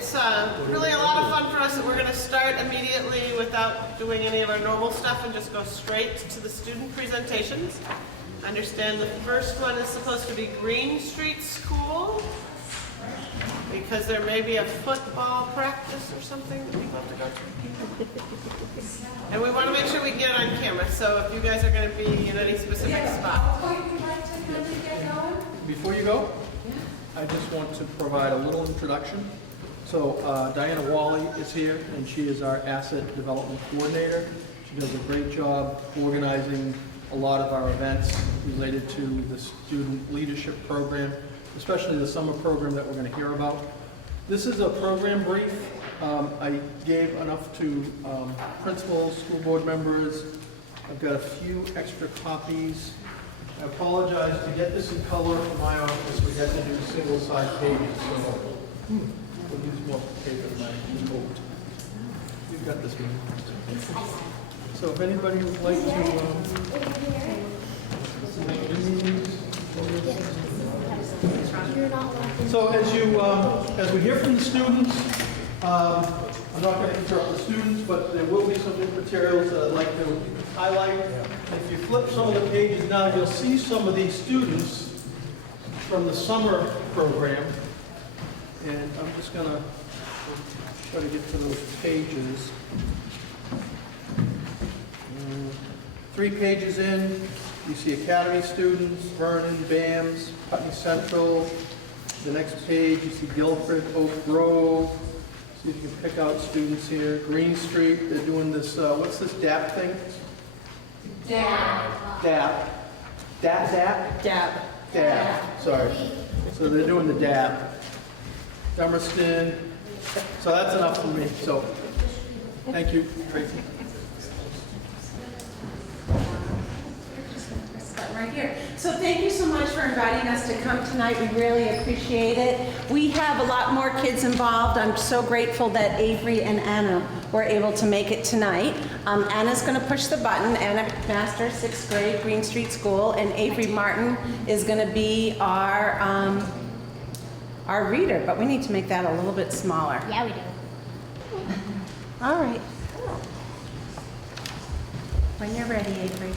It's really a lot of fun for us, and we're going to start immediately without doing any of our normal stuff and just go straight to the student presentations. I understand the first one is supposed to be Green Street School, because there may be a football practice or something that people have to go to. And we want to make sure we get it on camera, so if you guys are going to be in any specific spot. Before you go, I just want to provide a little introduction. So Diana Wally is here, and she is our Asset Development Coordinator. She does a great job organizing a lot of our events related to the Student Leadership Program, especially the summer program that we're going to hear about. This is a program brief. I gave enough to principals, school board members. I've got a few extra copies. I apologize, to get this in color from my office, we had to do single-side pages, so we'll use more paper than I hoped. You've got this one. So if anybody would like to... So as we hear from the students, I'm not going to interrupt the students, but there will be some new materials that I'd like to highlight. If you flip some of the pages now, you'll see some of these students from the summer program. And I'm just going to try to get to those pages. 3 pages in, you see Academy students, Vernon, BAMS, Putney Central. The next page, you see Guilford, Oak Grove. See if you can pick out students here. Green Street, they're doing this, what's this DAP thing? DAP. DAP. Sorry. So they're doing the DAP. Dummerston. So that's enough for me. So thank you, Tracy. Right here. So thank you so much for inviting us to come tonight. We really appreciate it. We have a lot more kids involved. I'm so grateful that Avery and Anna were able to make it tonight. Anna's going to push the button. Anna McMaster, 6th grade, Green Street School, and Avery Martin is going to be our reader, but we need to make that a little bit smaller. Yeah, we do. All right. When you're ready, Avery.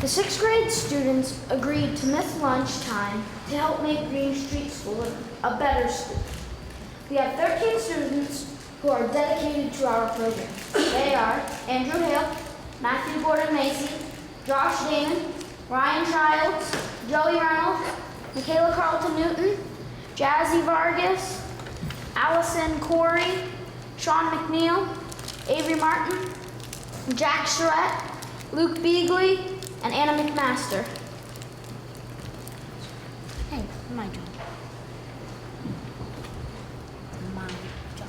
The 6th grade students agreed to miss lunchtime to help make Green Street School a better school. We have 13 students who are dedicated to our program. They are Andrew Hale, Matthew Gordon Macy, Josh Damon, Ryan Childs, Joey Reynolds, Michaela Carlton Newton, Jazzy Vargas, Allison Corey, Sean McNeil, Avery Martin, Jack Charette, Luke Beagley, and Anna McMaster. Hey, my job. My job.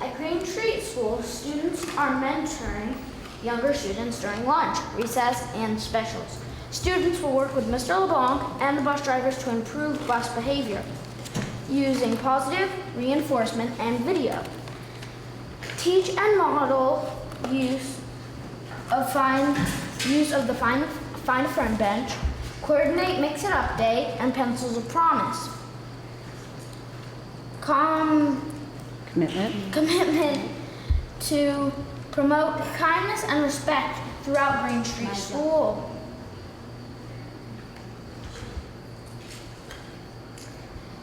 At Green Street School, students are mentoring younger students during lunch, recess, and specials. Students will work with Mr. LeBlanc and the bus drivers to improve bus behavior using positive reinforcement and video. Teach and model use of the Find a Friend bench, coordinate Mix It Up Day, and Pencils of Promise. Commitment to promote kindness and respect throughout Green Street School.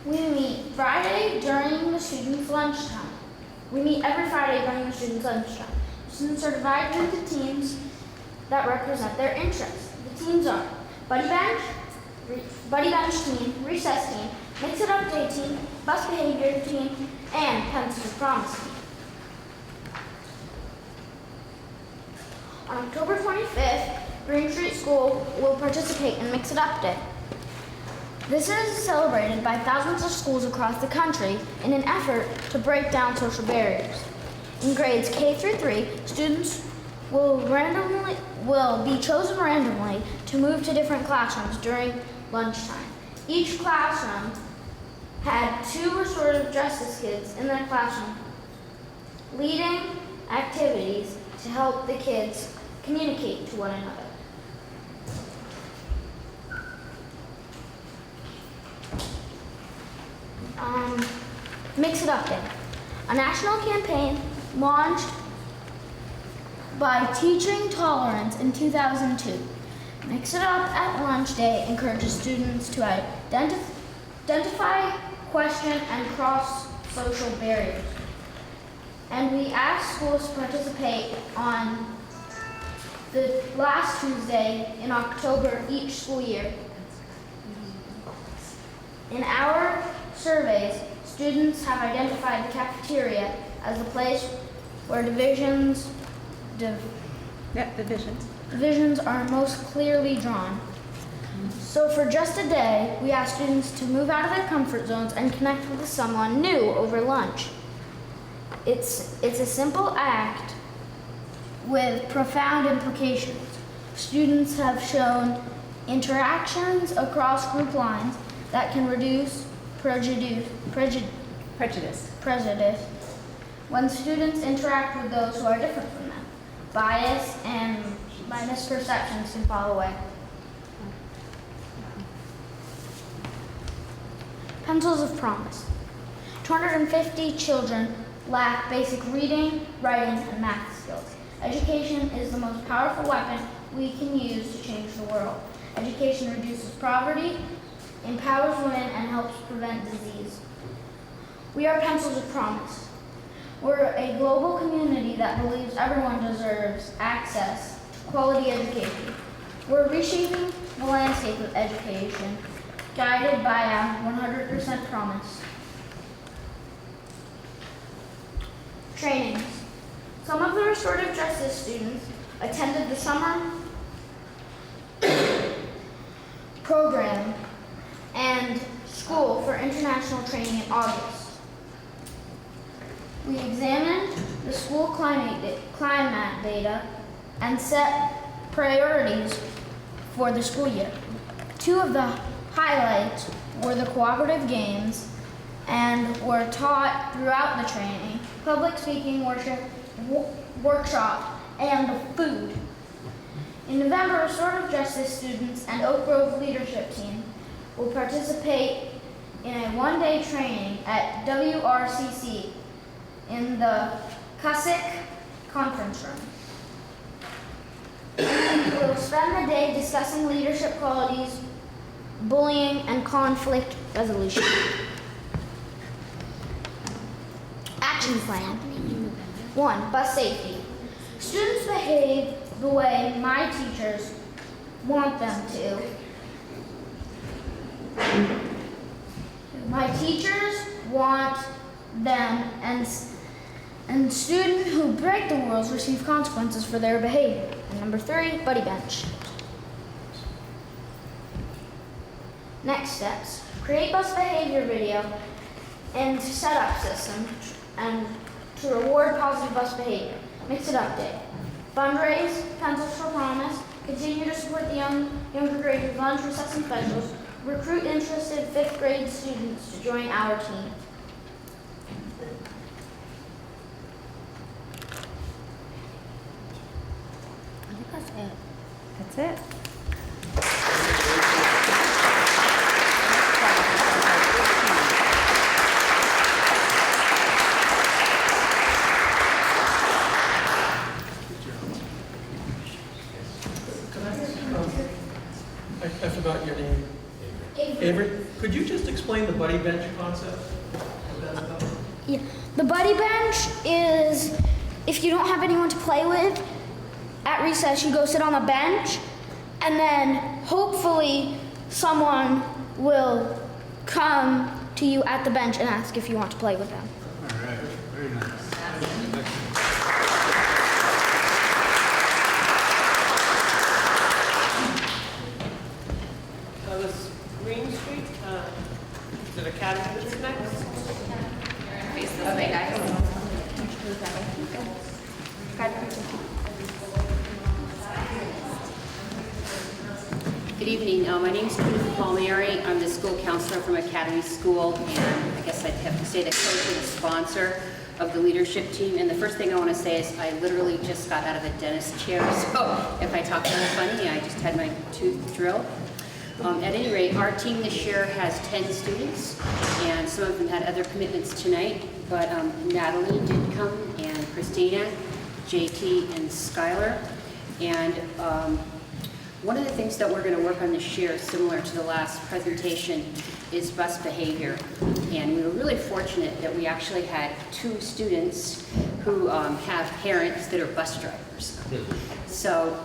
We meet Friday during the students' lunchtime. We meet every Friday during the students' lunchtime. Students are divided into teams that represent their interests. The teams are Buddy Bench team, Recess team, Mix It Up Day team, Bus Behavior team, and Pencils of Promise team. On October 25th, Green Street School will participate in Mix It Up Day. This is celebrated by thousands of schools across the country in an effort to break down social barriers. In grades K through 3, students will be chosen randomly to move to different classrooms during lunchtime. Each classroom had 2 restorative justice kids in their classroom leading activities to help the kids communicate to one another. Mix It Up Day, a national campaign launched by Teaching Tolerance in 2002. Mix It Up at Lunch Day encourages students to identify, question, and cross social barriers. And we ask schools to participate on the last Tuesday in October each school year. In our surveys, students have identified the cafeteria as the place where divisions are most clearly drawn. So for just a day, we ask students to move out of their comfort zones and connect with someone new over lunch. It's a simple act with profound implications. Students have shown interactions across group lines that can reduce prejudice. When students interact with those who are different from them, bias and misperceptions can fall away. Pencils of Promise. 250 children lack basic reading, writing, and math skills. Education is the most powerful weapon we can use to change the world. Education reduces poverty, empowers women, and helps prevent disease. We are Pencils of Promise. We're a global community that believes everyone deserves access to quality education. We're reshaping the landscape of education, guided by a 100% promise. Trainings. Some of the restorative justice students attended the summer program and school for international training in August. We examined the school climate data and set priorities for the school year. Two of the highlights were the cooperative games and were taught throughout the training, public speaking workshop, and the food. In November, restorative justice students and Oak Grove leadership team will participate in a one-day training at WRCC in the Cusick conference room. We'll spend the day discussing leadership qualities, bullying, and conflict resolution. Action plan. 1. Bus safety. Students behave the way my teachers want them to. My teachers want them, and students who break the rules receive consequences for their behavior. And number 3, buddy bench. Next steps. Create bus behavior video and setup system and to reward positive bus behavior. Mix It Up Day. Fundraise, Pencils for Promise. Continue to support the younger grades with lunch, recess, and specials. Recruit interested 5th grade students to join our team. I think that's it. That's it. I forgot your name. Avery, could you just explain the buddy bench concept? Yeah. The buddy bench is if you don't have anyone to play with, at recess you go sit on a bench, and then hopefully someone will come to you at the bench and ask if you want to play with them. All right, very nice. This Green Street, is it Academy that's next? Face this way, guys. Good evening. My name is Ruth Palmieri. I'm the school counselor from Academy School, and I guess guess I'd have to say that Coach is a sponsor of the leadership team. And the first thing I want to say is I literally just got out of a dentist chair, so if I talk a little funny, I just had my tooth drilled. At any rate, our team this year has 10 students, and some of them had other commitments tonight, but Natalie did come, and Christina, JT, and Skylar. And one of the things that we're going to work on this year, similar to the last presentation, is bus behavior. And we were really fortunate that we actually had 2 students who have parents that are bus drivers. So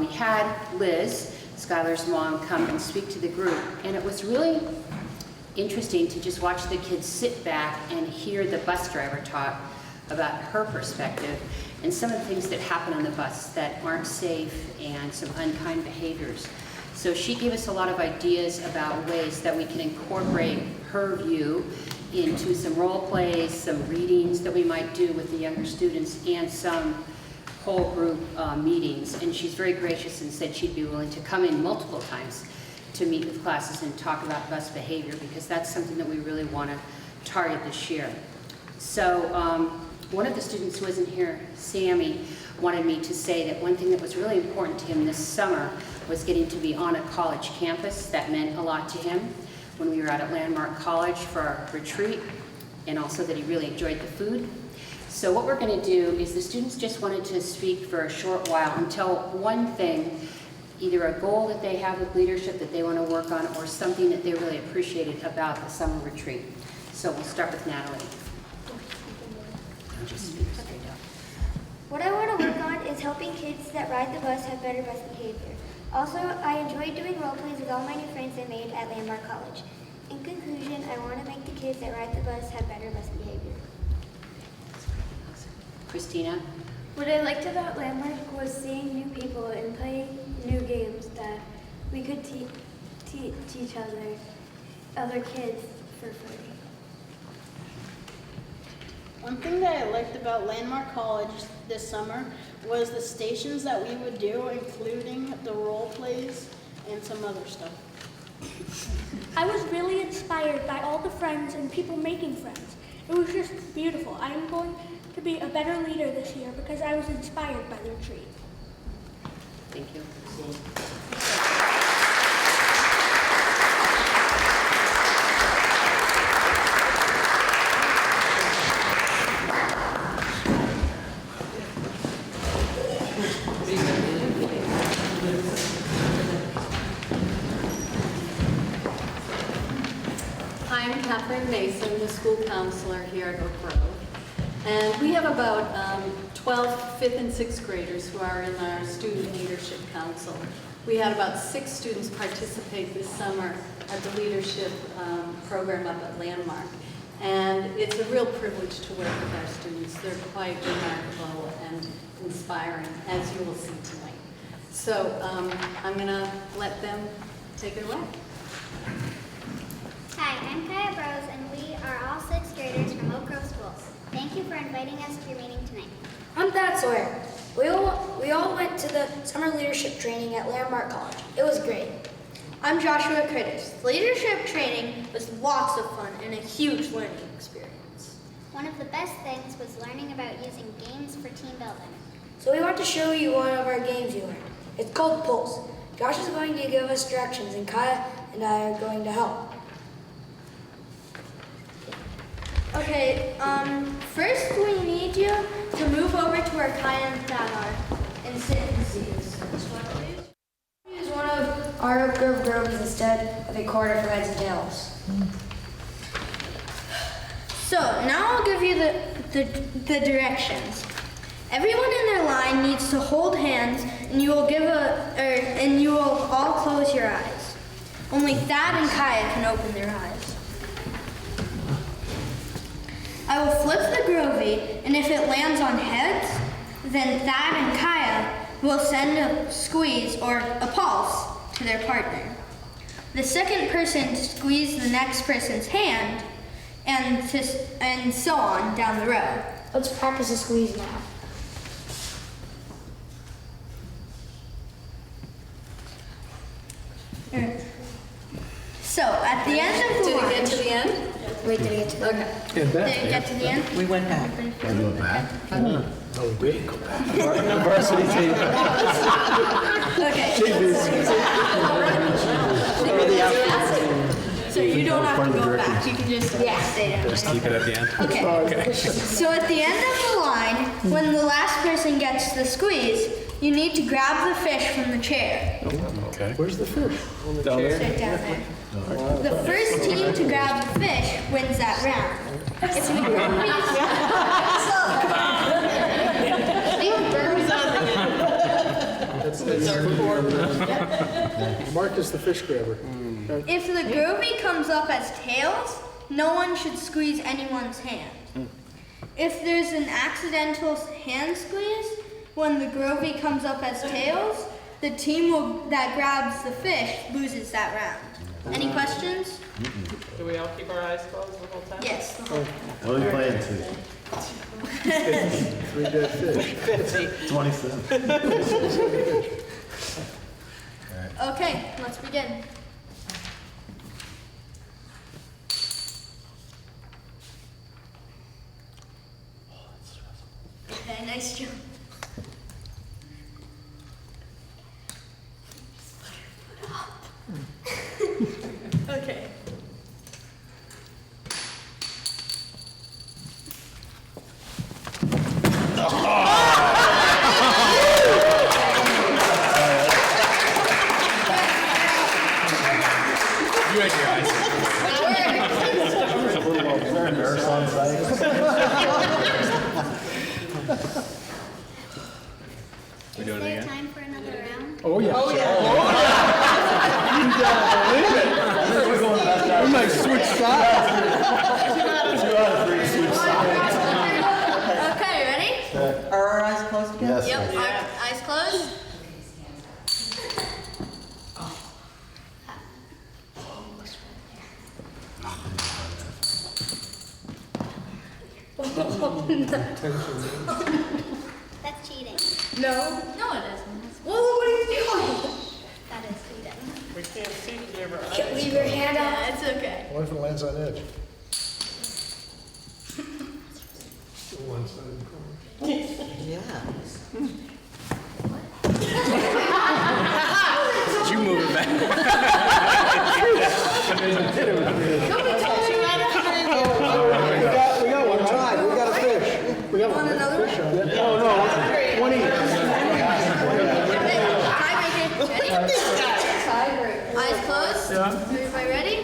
we had Liz, Skylar's mom, come and speak to the group, and it was really interesting to just watch the kids sit back and hear the bus driver talk about her perspective and some of the things that happen on the bus that aren't safe and some unkind behaviors. So she gave us a lot of ideas about ways that we can incorporate her view into some role plays, some readings that we might do with the younger students, and some whole group meetings. And she's very gracious and said she'd be willing to come in multiple times to meet with classes and talk about bus behavior, because that's something that we really want to target this year. So one of the students who wasn't here, Sammy, wanted me to say that one thing that was really important to him this summer was getting to be on a college campus. That meant a lot to him when we were out at Landmark College for our retreat, and also that he really enjoyed the food. So what we're going to do is the students just wanted to speak for a short while and tell one thing, either a goal that they have with leadership that they want to work on, or something that they really appreciated about the summer retreat. So we'll start with Natalie. Just speak straight up. What I want to work on is helping kids that ride the bus have better bus behavior. Also, I enjoyed doing role plays with all my new friends I made at Landmark College. In conclusion, I want to make the kids that ride the bus have better bus behavior. Christina? What I liked about Landmark was seeing new people and playing new games that we could teach other kids for free. One thing that I liked about Landmark College this summer was the stations that we would do, including the role plays and some other stuff. I was really inspired by all the friends and people making friends. It was just beautiful. I am going to be a better leader this year because I was inspired by the retreat. Thank you. I'm Catherine Mason, the school counselor here at Oak Grove. And we have about 12 fifth and sixth graders who are in our Student Leadership Council. We had about 6 students participate this summer at the leadership program up at Landmark. And it's a real privilege to work with our students. They're quite remarkable and inspiring, as you will see tonight. So I'm going to let them take it away. Hi, I'm Kaya Bros, and we are all 6th graders from Oak Grove Schools. Thank you for inviting us to your meeting tonight. I'm Pat Sawyer. We all went to the summer leadership training at Landmark College. It was great. I'm Joshua Curtis. Leadership training was lots of fun and a huge learning experience. One of the best things was learning about using games for team building. So we want to show you one of our games we learned. It's called Pulse. Josh is going to give us directions, and Kaya and I are going to help. Okay, first we need you to move over to where Kaya and Pat are and sit in the seats. Use one of our Oak Grove groves instead of a quarter for heads and tails. So now I'll give you the directions. Everyone in their line needs to hold hands, and you will all close your eyes. Only Thad and Kaya can open their eyes. I will flip the grovey, and if it lands on heads, then Thad and Kaya will send a squeeze or a pulse to their partner. The second person to squeeze the next person's hand, and so on down the road. Let's practice a squeeze now. So at the end of the line, Did it get to the end? Wait, did I get to the end? And Did I get to the end? We went back. Want to go back? Varsity team. Okay. So you don't have to go back, you can just stay down. Just keep it at the end. Okay. So at the end of the line, when the last person gets the squeeze, you need to grab the fish from the chair. Okay. Where's the fish? On the Down chair? Right down there. The first team to grab the fish wins that round. If you Mark is the fish grabber. If the grovy comes up as tails, no one should squeeze anyone's hand. If there's an accidental hand squeeze, when the grovy comes up as tails, the team that grabs the fish loses that round. Any questions? Do we all keep our eyes closed the whole time? Yes. The whole What are we playing to? 3 dead fish. 27. Okay, let's begin. Okay, nice job. Okay. You had your eyes. Is there a nurse on site? We doing it again? Time for another round? Oh, yeah. Oh, yeah. We might switch sides. 2 out of 3 switch sides. Okay, ready? Are our eyes closed again? Yes. Yep, eyes closed. That's cheating. No. No, it isn't. Well, what are you doing? That is cheating. We can't see to give our eyes. Leave your hand up. Yeah, it's okay. What if it lands on edge? Yeah. Did you move it back? We got one tied. We got a fish. We got Want another one? fish on it. Oh, no. 1 each. Tiebreaker. Eyes closed? Yeah. Everybody ready?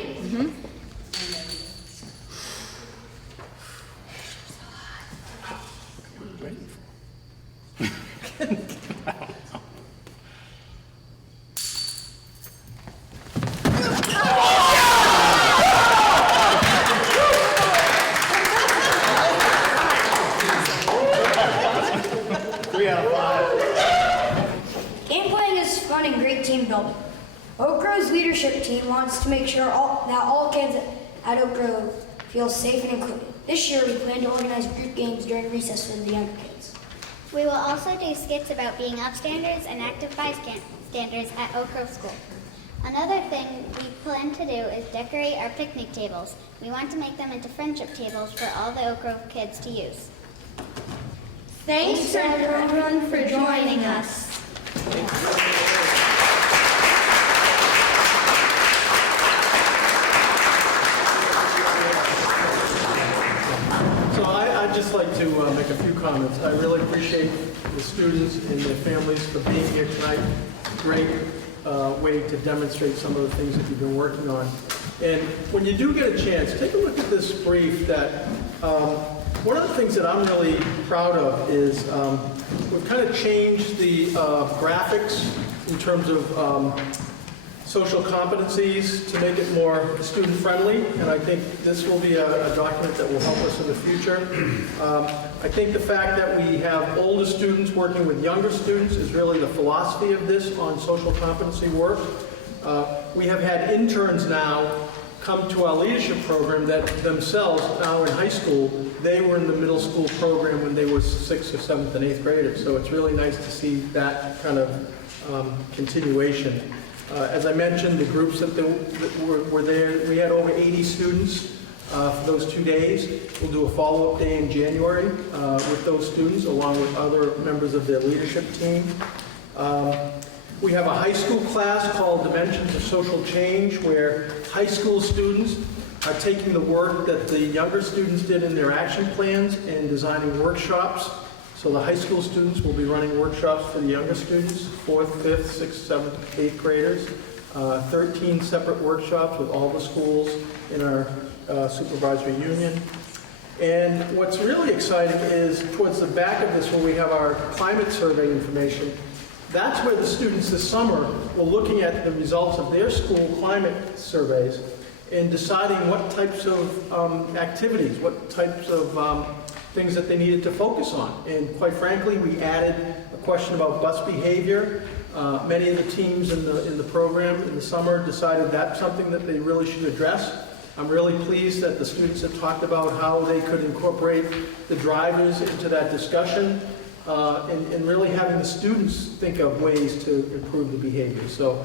Game playing is fun and great team building. Oak Grove's leadership team wants to make sure that all kids at Oak Grove feel safe and included. This year, we plan to organize group games during recess for the younger kids. We will also do skits about being upstanders and active bystanders at Oak Grove School. Another thing we plan to do is decorate our picnic tables. We want to make them into friendship tables for all the Oak Grove kids to use. Thanks everyone for joining us. So I'd just like to make a few comments. I really appreciate the students and their families for being here tonight. Great way to demonstrate some of the things that you've been working on. And when you do get a chance, take a look at this brief that one of the things that I'm really proud of is we've kind of changed the graphics in terms of social competencies to make it more student-friendly, and I think this will be a document that will help us in the future. I think the fact that we have older students working with younger students is really the philosophy of this on social competency work. We have had interns now come to our leadership program that themselves, now in high school, they were in the middle school program when they were 6th or 7th and 8th graders, so it's really nice to see that kind of continuation. As I mentioned, the groups that were there, we had over 80 students for those 2 days. We'll do a follow-up day in January with those students, along with other members of their leadership team. We have a high school class called Dimensions of Social Change, where high school students are taking the work that the younger students did in their action plans and designing workshops. So the high school students will be running workshops for the younger students, 4th, 5th, 6th, 7th, 8th graders. 13 separate workshops with all the schools in our supervisory union. And what's really exciting is towards the back of this, where we have our climate survey information, that's where the students this summer were looking at the results of their school climate surveys and deciding what types of activities, what types of things that they needed to focus on. And quite frankly, we added a question about bus behavior. Many of the teams in the program in the summer decided that's something that they really should address. I'm really pleased that the students have talked about how they could incorporate the drivers into that discussion, and really having the students think of ways to improve the behavior. So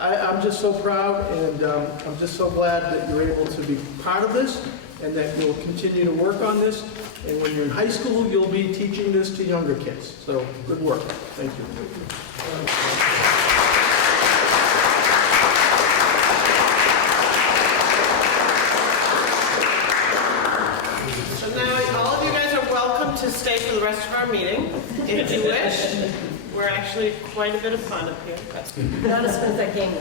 I'm just so proud, and I'm just so glad that you're able to be part of this and that you'll continue to work on this. And when you're in high school, you'll be teaching this to younger kids. So good work. Thank you. So now all of you guys are welcome to stay for the rest of our meeting, if you wish. We're actually quite a bit of fun up here. Not as fun as that game.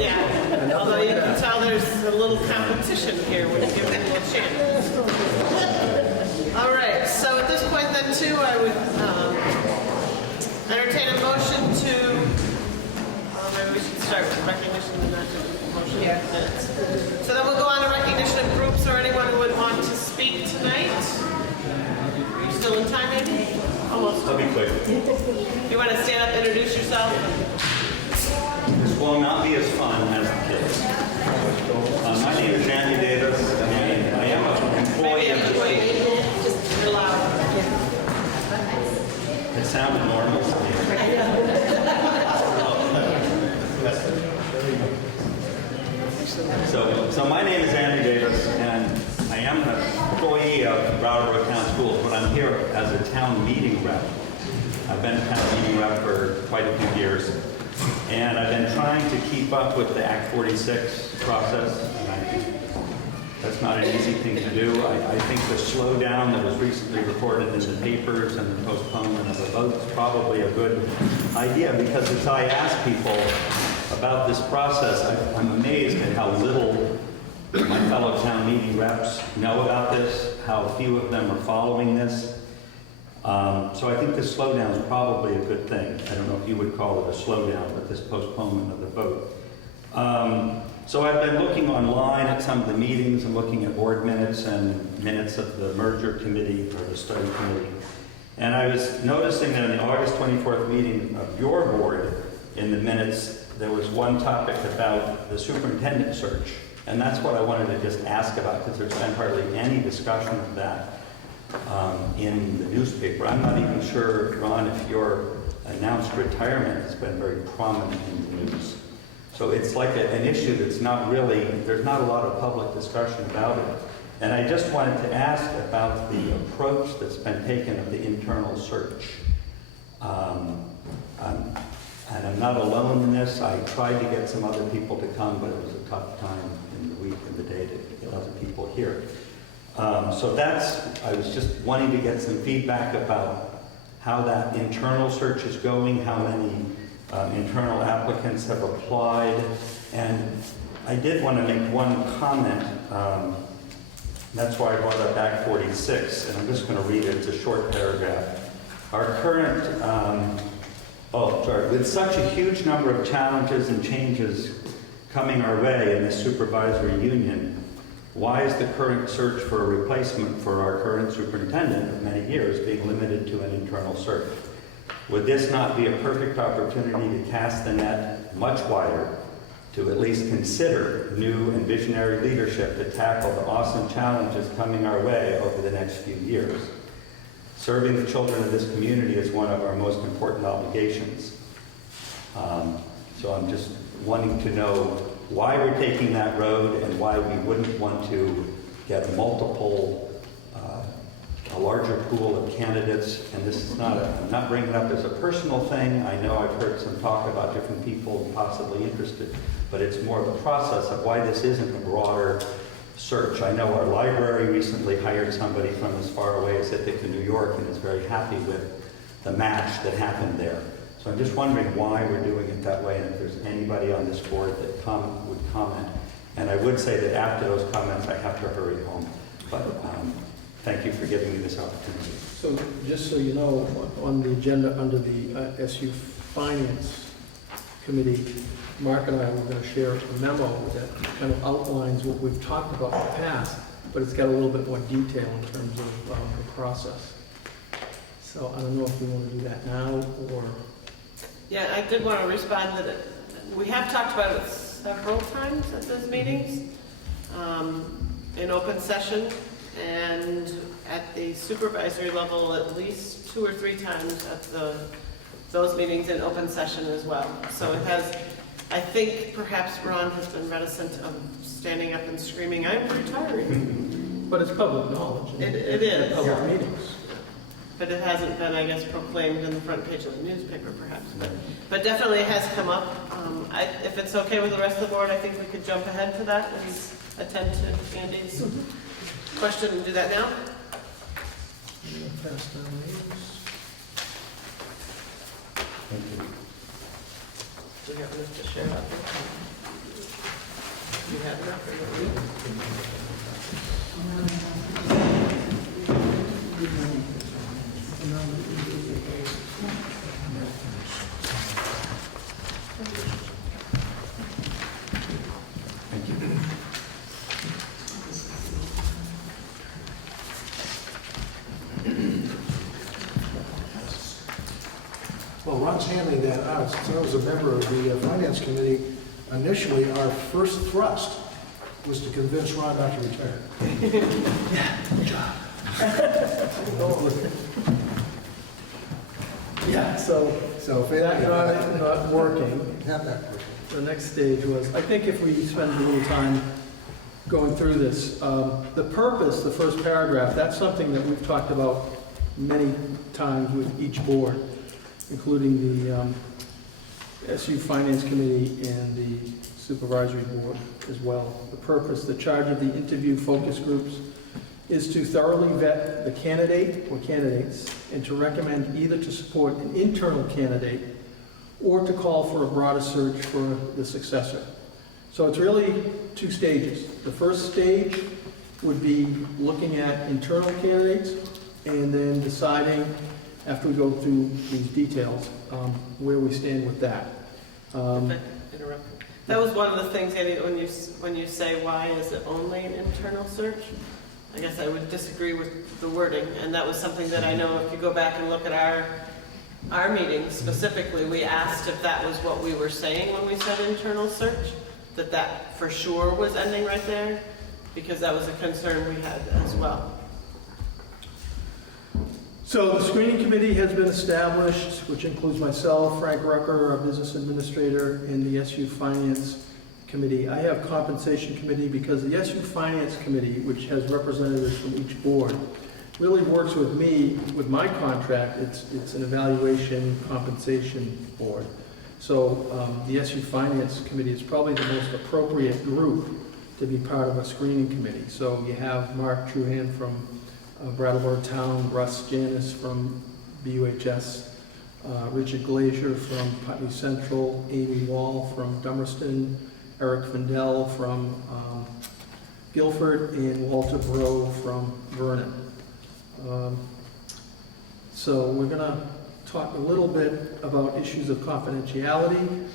Yeah, although you can tell there's a little competition here when you give people a chance. All right, so at this point then too, I would entertain a motion to, maybe we should start with recognition and not just motion of minutes. So then we'll go on to recognition of groups or anyone who would want to speak tonight. Are you still in time, maybe? Almost. I'll be quick. You want to stand up, introduce yourself? This will not be as fun as the kids. My name is Andy Davis, and I am an employee of the Just real loud. It sounded normal to me. So my name is Andy Davis, and I am an employee of Brattleboro Town Schools, but I'm here as a town meeting rep. I've been a town meeting rep for quite a few years, and I've been trying to keep up with the Act 46 process, and I think that's not an easy thing to do. I think the slowdown that was recently reported in the papers and the postponement of the vote is probably a good idea, because as I ask people about this process, I'm amazed at how little my fellow town meeting reps know about this, how few of them are following this. So I think this slowdown is probably a good thing. I don't know if you would call it a slowdown, but this postponement of the vote. So I've been looking online at some of the meetings and looking at board minutes and minutes of the merger committee or the study committee. And I was noticing that in the August 24th meeting of your board, in the minutes, there was one topic about the superintendent search. And that's what I wanted to just ask about, because there's been hardly any discussion of that in the newspaper. I'm not even sure, Ron, if your announced retirement has been very prominent in the news. So it's like an issue that's not really, there's not a lot of public discussion about it. And I just wanted to ask about the approach that's been taken of the internal search. And I'm not alone in this. I tried to get some other people to come, but it was a tough time in the week and the day to get other people here. So I was just wanting to get some feedback about how that internal search is going, how many internal applicants have applied. And I did want to make one comment. That's why I brought up Act 46, and I'm just going to read it. It's a short paragraph. Our current, with such a huge number of challenges and changes coming our way in the supervisory union, why is the current search for a replacement for our current superintendent of many years being limited to an internal search? Would this not be a perfect opportunity to cast the net much wider, to at least consider new and visionary leadership to tackle the awesome challenges coming our way over the next few years? Serving the children of this community is one of our most important obligations. So I'm just wanting to know why we're taking that road and why we wouldn't want to get a larger pool of candidates. And this is I'm not bringing it up as a personal thing. I know I've heard some talk about different people possibly interested, but it's more the process of why this isn't a broader search. I know our library recently hired somebody from as far away as Ithaca, New York, and is very happy with the match that happened there. So I'm just wondering why we're doing it that way, and if there's anybody on this board that would comment. And I would say that after those comments, I have to hurry home. But thank you for giving me this opportunity. So just so you know, on the agenda under the SU Finance Committee, Mark and I were going to share a memo that kind of outlines what we've talked about in the past, but it's got a little bit more detail in terms of the process. So I don't know if we want to do that now or... Yeah, I did want to respond that we have talked about it several times at those meetings, in open session, and at the supervisory level at least 2 or 3 times at those meetings in open session as well. So it has, I think perhaps Ron has been reticent of standing up and screaming, "I'm retiring." But it's public knowledge. It is. Public meetings. But it hasn't been, I guess, proclaimed in the front page of the newspaper, perhaps. But definitely it has come up. If it's okay with the rest of the board, I think we could jump ahead to that and attend to Andy's question and do that now. Pass down these. Thank you. Do you have enough to share out there? Do you have enough or you Thank you. Well, Ron's handing that out. Since I was a member of the Finance Committee, initially our first thrust was to convince Ron not to retire. Yeah, good job. Yeah, so if that not working, Not that working. the next stage was, I think if we spend a little time going through this, the purpose, the first paragraph, that's something that we've talked about many times with each board, including the SU Finance Committee and the Supervisory Board as well. The purpose, the charge of the interview focus groups is to thoroughly vet the candidate or candidates and to recommend either to support an internal candidate or to call for a broader search for the successor. So it's really 2 stages. The first stage would be looking at internal candidates and then deciding, after we go through these details, where we stand with that. interrupt? That was one of the things, Andy, when you say why is it only an internal search? I guess I would disagree with the wording, and that was something that I know if you go back and look at our meetings specifically, we asked if that was what we were saying when we said internal search, that for sure was ending right there, because that was a concern we had as well. So the screening committee has been established, which includes myself, Frank Rucker, our business administrator, and the SU Finance Committee. I have compensation committee because the SU Finance Committee, which has representatives from each board, really works with me with my contract. It's an evaluation compensation board. So the SU Finance Committee is probably the most appropriate group to be part of a screening committee. So you have Mark Truhan from Brattleboro Town, Russ Janis from BUHS, Richard Glazier from Putney Central, Amy Wall from Dummerston, Eric Findell from Guilford, and Walter Breaux from Vernon. So we're going to talk a little bit about issues of confidentiality.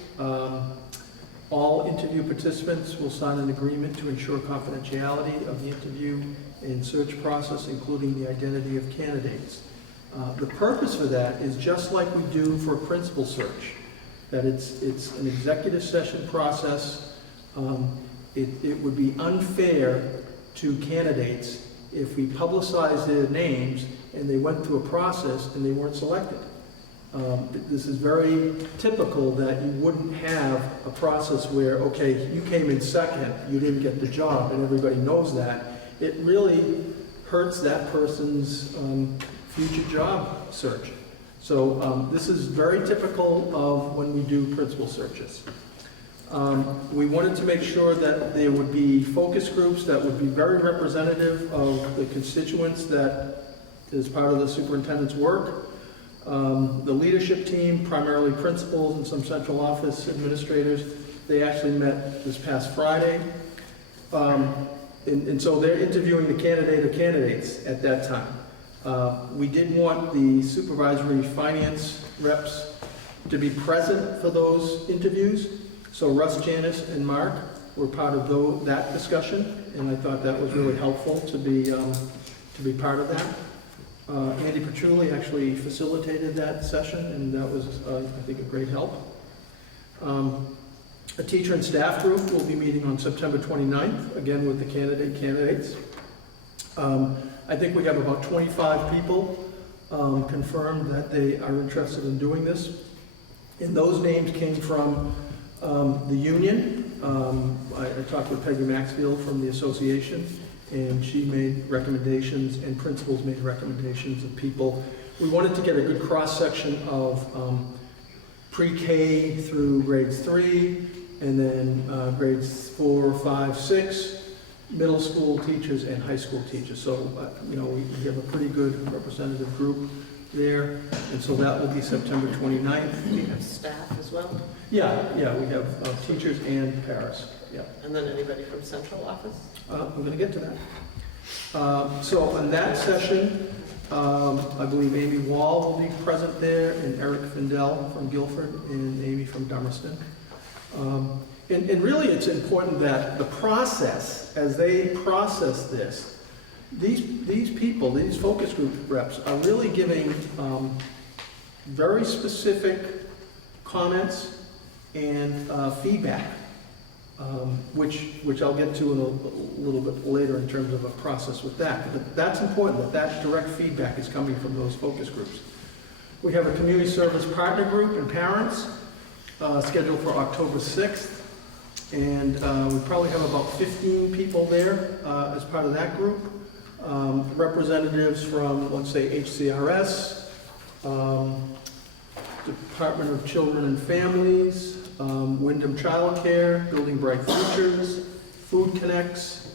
All interview participants will sign an agreement to ensure confidentiality of the interview and search process, including the identity of candidates. The purpose for that is just like we do for a principal search, that it's an executive session process. It would be unfair to candidates if we publicized their names and they went through a process and they weren't selected. This is very typical that you wouldn't have a process where, okay, you came in second, you didn't get the job, and everybody knows that, it really hurts that person's future job search. So this is very typical of when we do principal searches. We wanted to make sure that there would be focus groups that would be very representative of the constituents that is part of the superintendent's work. The leadership team, primarily principals and some central office administrators, they actually met this past Friday. And so they're interviewing the candidate or candidates at that time. We didn't want the supervisory finance reps to be present for those interviews. So Russ, Janice, and Mark were part of that discussion, and I thought that was really helpful to be part of that. Andy Paciulli actually facilitated that session, and that was, I think, a great help. A teacher and staff group will be meeting on September 29th, again with the candidates. I think we have about 25 people confirmed that they are interested in doing this. And those names came from the union. I talked with Peggy Maxfield from the association, and she made recommendations, and principals made recommendations of people. We wanted to get a good cross-section of pre-K through grades 3, and then grades 4, 5, 6, middle school teachers and high school teachers. So, we have a pretty good representative group there, and so that will be September 29th. We have staff as well? Yeah, we have teachers and paras, yeah. And then anybody from central office? I'm going to get to that. So in that session, I believe Amy Wall will be present there, and Eric Findell from Guilford, and Amy from Dummerston. And really it's important that the process, as they process this, these people, these focus group reps, are really giving very specific comments and feedback, which I'll get to in a little bit later in terms of a process with that. But that's important, that direct feedback is coming from those focus groups. We have a community service partner group and parents scheduled for October 6th. And we probably have about 15 people there as part of that group. Representatives from, let's say, HCRS, Department of Children and Families, Wyndham Child Care, Building Bright Futures, Food Connects,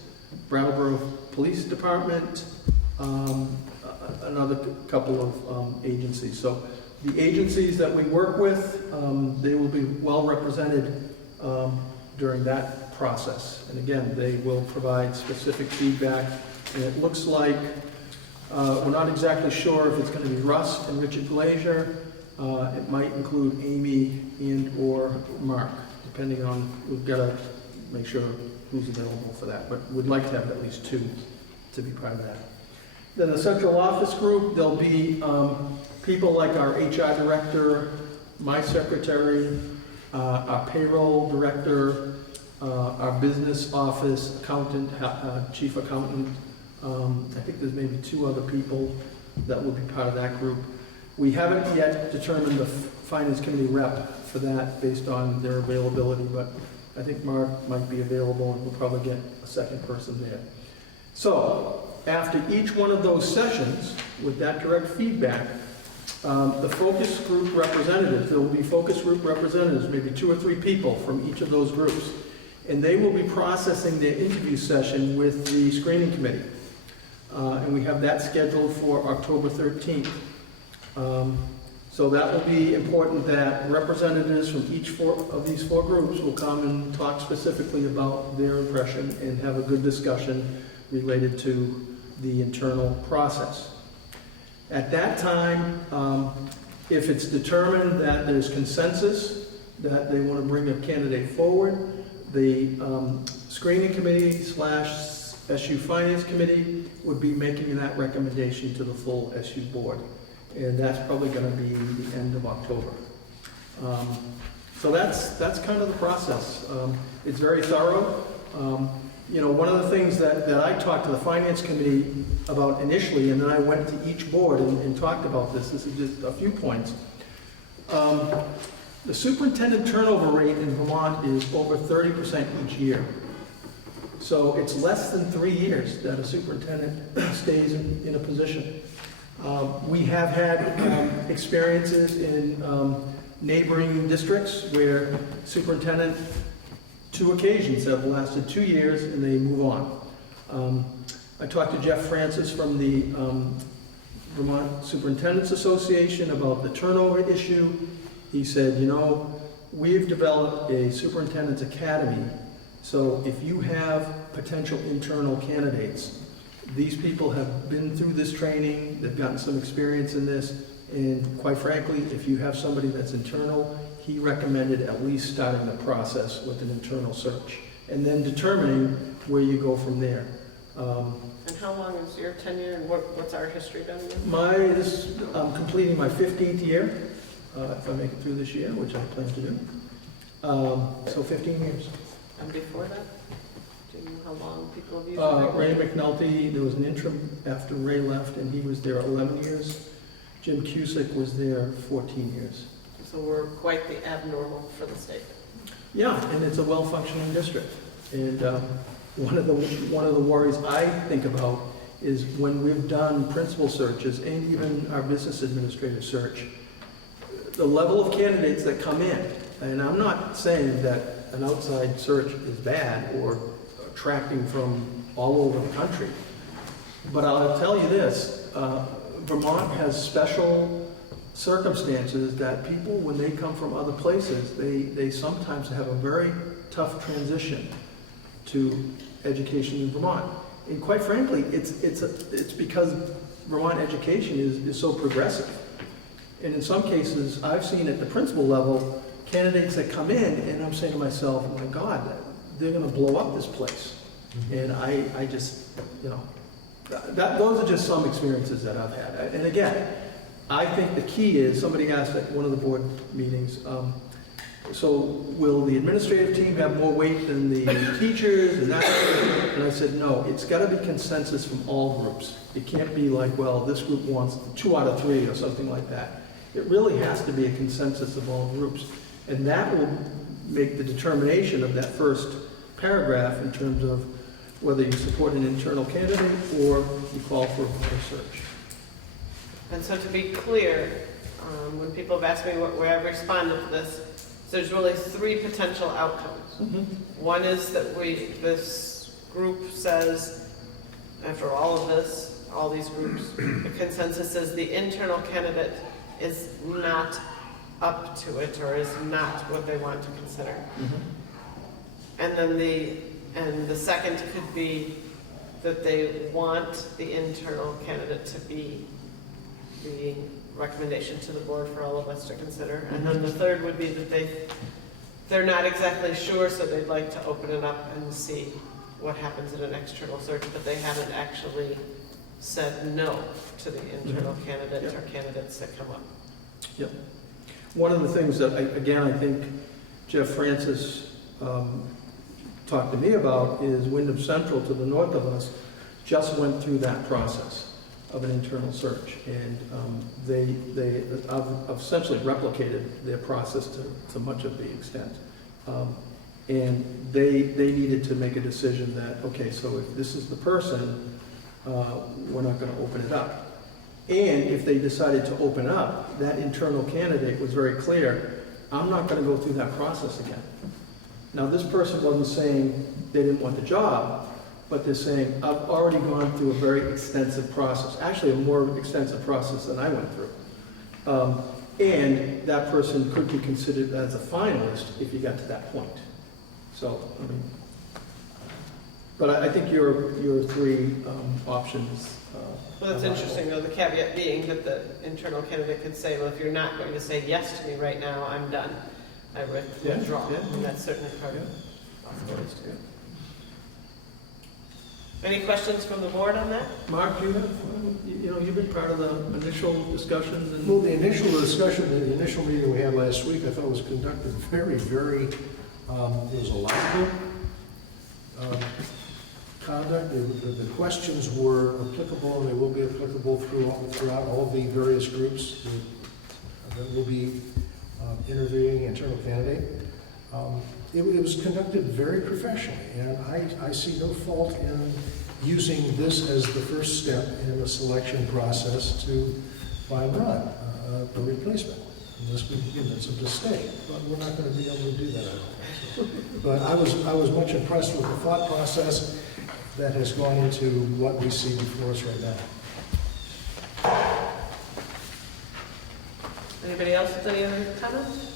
Brattleboro Police Department, another couple of agencies. So the agencies that we work with, they will be well represented during that process. And again, they will provide specific feedback. And it looks like, we're not exactly sure if it's going to be Russ and Richard Glazier. It might include Amy and or Mark, depending on, we've got to make sure who's available for that. But we'd like to have at least 2 to be part of that. Then the central office group, there'll be people like our HR director, my secretary, our payroll director, our business office accountant, chief accountant. I think there's maybe 2 other people that will be part of that group. We haven't yet determined the finance committee rep for that based on their availability, but I think Mark might be available, and we'll probably get a second person there. So after each one of those sessions, with that direct feedback, the focus group representatives, there will be focus group representatives, maybe 2 or 3 people from each of those groups, and they will be processing their interview session with the screening committee. And we have that scheduled for October 13th. So that will be important that representatives from each of these 4 groups will come and talk specifically about their impression and have a good discussion related to the internal process. At that time, if it's determined that there's consensus that they want to bring a candidate forward, the screening committee / SU Finance Committee would be making that recommendation to the full SU board. And that's probably going to be the end of October. So that's kind of the process. It's very thorough. One of the things that I talked to the Finance Committee about initially, and then I went to each board and talked about this. This is just a few points. The superintendent turnover rate in Vermont is over 30% each year. So it's less than 3 years that a superintendent stays in a position. We have had experiences in neighboring districts where superintendent, 2 occasions have lasted 2 years and they move on. I talked to Jeff Francis from the Vermont Superintendents Association about the turnover issue. He said, you know, we've developed a superintendent's academy, so if you have potential internal candidates, these people have been through this training, they've gotten some experience in this, and quite frankly, if you have somebody that's internal, he recommended at least starting the process with an internal search, and then determining where you go from there. And how long is your tenure, and what's our history been? I'm completing my 15th year, if I make it through this year, which I plan to do. So 15 years. And before that? Do you know how long people have used Ray McNulty, there was an interim after Ray left, and he was there 11 years. Jim Cusick was there 14 years. So we're quite the abnormal for the state. Yeah, and it's a well-functioning district. And one of the worries I think about is when we've done principal searches and even our business administrative search, the level of candidates that come in, and I'm not saying that an outside search is bad or attracting from all over the country, but I'll tell you this, Vermont has special circumstances that people, when they come from other places, they sometimes have a very tough transition to education in Vermont. And quite frankly, it's because Vermont education is so progressive. And in some cases, I've seen at the principal level, candidates that come in, and I'm saying to myself, oh my God, they're gonna blow up this place. And I just, you know, those are just some experiences that I've had. And again, I think the key is, somebody asked at one of the board meetings, so will the administrative team have more weight than the teachers and that? And I said, no, it's got to be consensus from all groups. It can't be like, well, this group wants 2 out of 3 or something like that. It really has to be a consensus of all groups. And that will make the determination of that first paragraph in terms of whether you support an internal candidate or you call for a voter search. And so to be clear, when people have asked me where I've responded to this, so there's really 3 potential outcomes. Mm-hmm. One is that this group says, after all of this, all these groups, the consensus is the internal candidate is not up to it or is not what they want to consider. Mm-hmm. And then the second could be that they want the internal candidate to be the recommendation to the board for all of us to consider. And then the third would be that they're not exactly sure, so they'd like to open it up and see what happens in an external search, but they haven't actually said no to the internal candidate or candidates that come up. Yep. One of the things that, I think Jeff Francis talked to me about is Wyndham Central, to the north of us, just went through that process of an internal search, and they have essentially replicated their process to much of the extent. And they needed to make a decision that, okay, so if this is the person, we're not going to open it up. And if they decided to open up, that internal candidate was very clear, I'm not going to go through that process again. Now, this person wasn't saying they didn't want the job, but they're saying, I've already gone through a very extensive process, actually a more extensive process than I went through. And that person could be considered as a finalist if you got to that point. So, I mean, but I think your 3 options. Well, that's interesting, though, the caveat being that the internal candidate could say, well, if you're not going to say yes to me right now, I'm done. I withdraw. Yeah. And that's certainly part of the possibilities, too. Any questions from the board on that? Mark, you have, you've been part of the initial discussions and... Well, the initial discussion, the initial meeting we had last week, I thought was conducted very, there was a lot of conduct. The questions were applicable, and they will be applicable throughout all the various groups that will be interviewing internal candidate. It was conducted very professionally, and I see no fault in using this as the first step in the selection process to find Ron a replacement, unless we give it a mistake. But we're not going to be able to do that, I don't think so. But I was much impressed with the thought process that has gone into what we see before us right now. Anybody else with any other comments?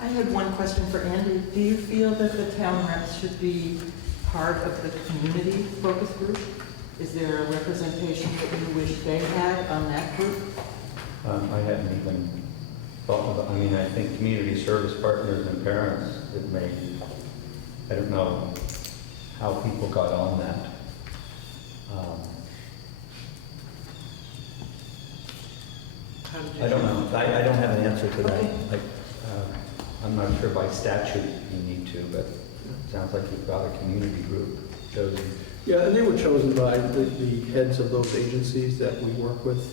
I had one question for Andy. Do you feel that the town reps should be part of the community focus group? Is there a representation that you wish they had on that group? I hadn't even thought of it. I mean, I think community service partners and parents, it may, I don't know how people got on that. I don't know. I don't have an answer to that. Okay. I'm not sure by statute you need to, but it sounds like you've got a community group chosen. Yeah, and they were chosen by the heads of those agencies that we work with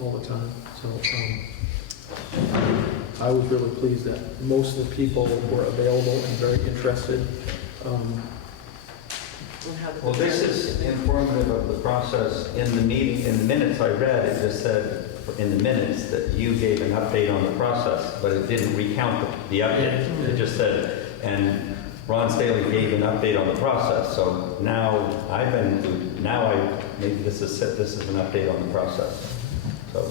all the time. So I was really pleased that most of the people were available and very interested. Well, this is informative of the process. In the meeting, in the minutes I read, it just said in the minutes that you gave an update on the process, but it didn't recount the update. It just said, and Ron Stahley gave an update on the process. So now maybe this is an update on the process. So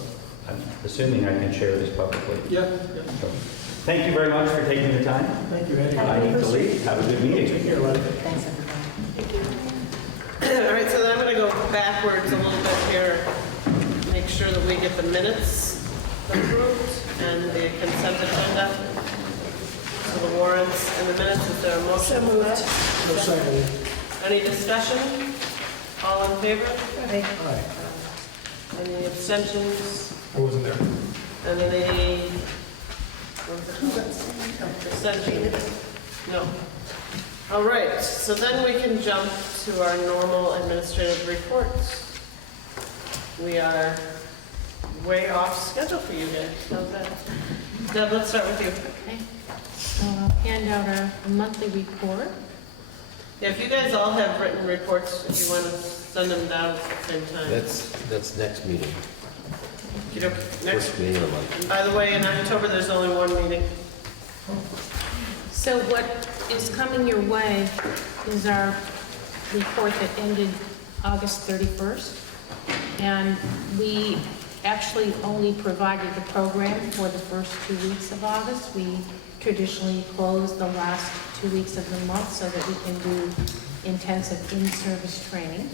I'm assuming I can share this publicly. Yeah. So, thank you very much for taking the time. Thank you, Andy. I need to leave. Have a good meeting. Take care, Ron. Thanks, everybody. All right, so then I'm going to go backwards a little bit here, make sure that we get the minutes approved and the consent agenda. So the warrants and the minutes, is there a motion? So moved. No second. Any discussion? All in favor? Aye. Any abstentions? I wasn't there. And any abstentions? No. All right, so then we can jump to our normal administrative reports. We are way off schedule for you guys. How's that? Deb, let's start with you. Okay. So I'll hand out our monthly report. Yeah, if you guys all have written reports, if you want to send them down at the same time. That's next meeting. Next First meeting of the month. By the way, in October, there's only one meeting. So what is coming your way is our report that ended August 31st. And we actually only provided the program for the first 2 weeks of August. We traditionally close the last 2 weeks of the month so that we can do intensive in-service training.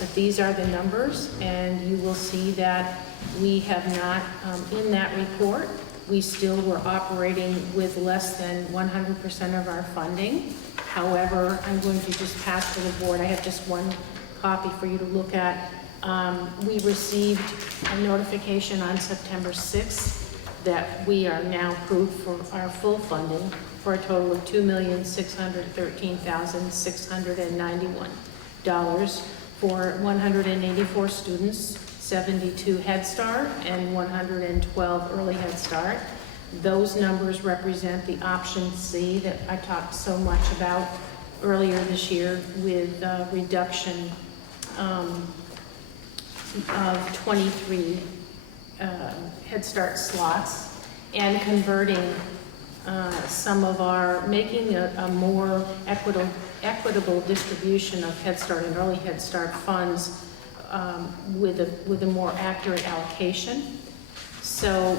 But these are the numbers, and you will see that we have not, in that report, we still were operating with less than 100% of our funding. However, I'm going to just pass to the board. I have just one copy for you to look at. We received a notification on September 6th that we are now approved for our full funding for a total of $2,613,691 for 184 students, 72 Head Start and 112 Early Head Start. Those numbers represent the option C that I talked so much about earlier this year with reduction of 23 Head Start slots and converting some of our, making a more equitable distribution of Head Start and Early Head Start funds with a more accurate allocation. So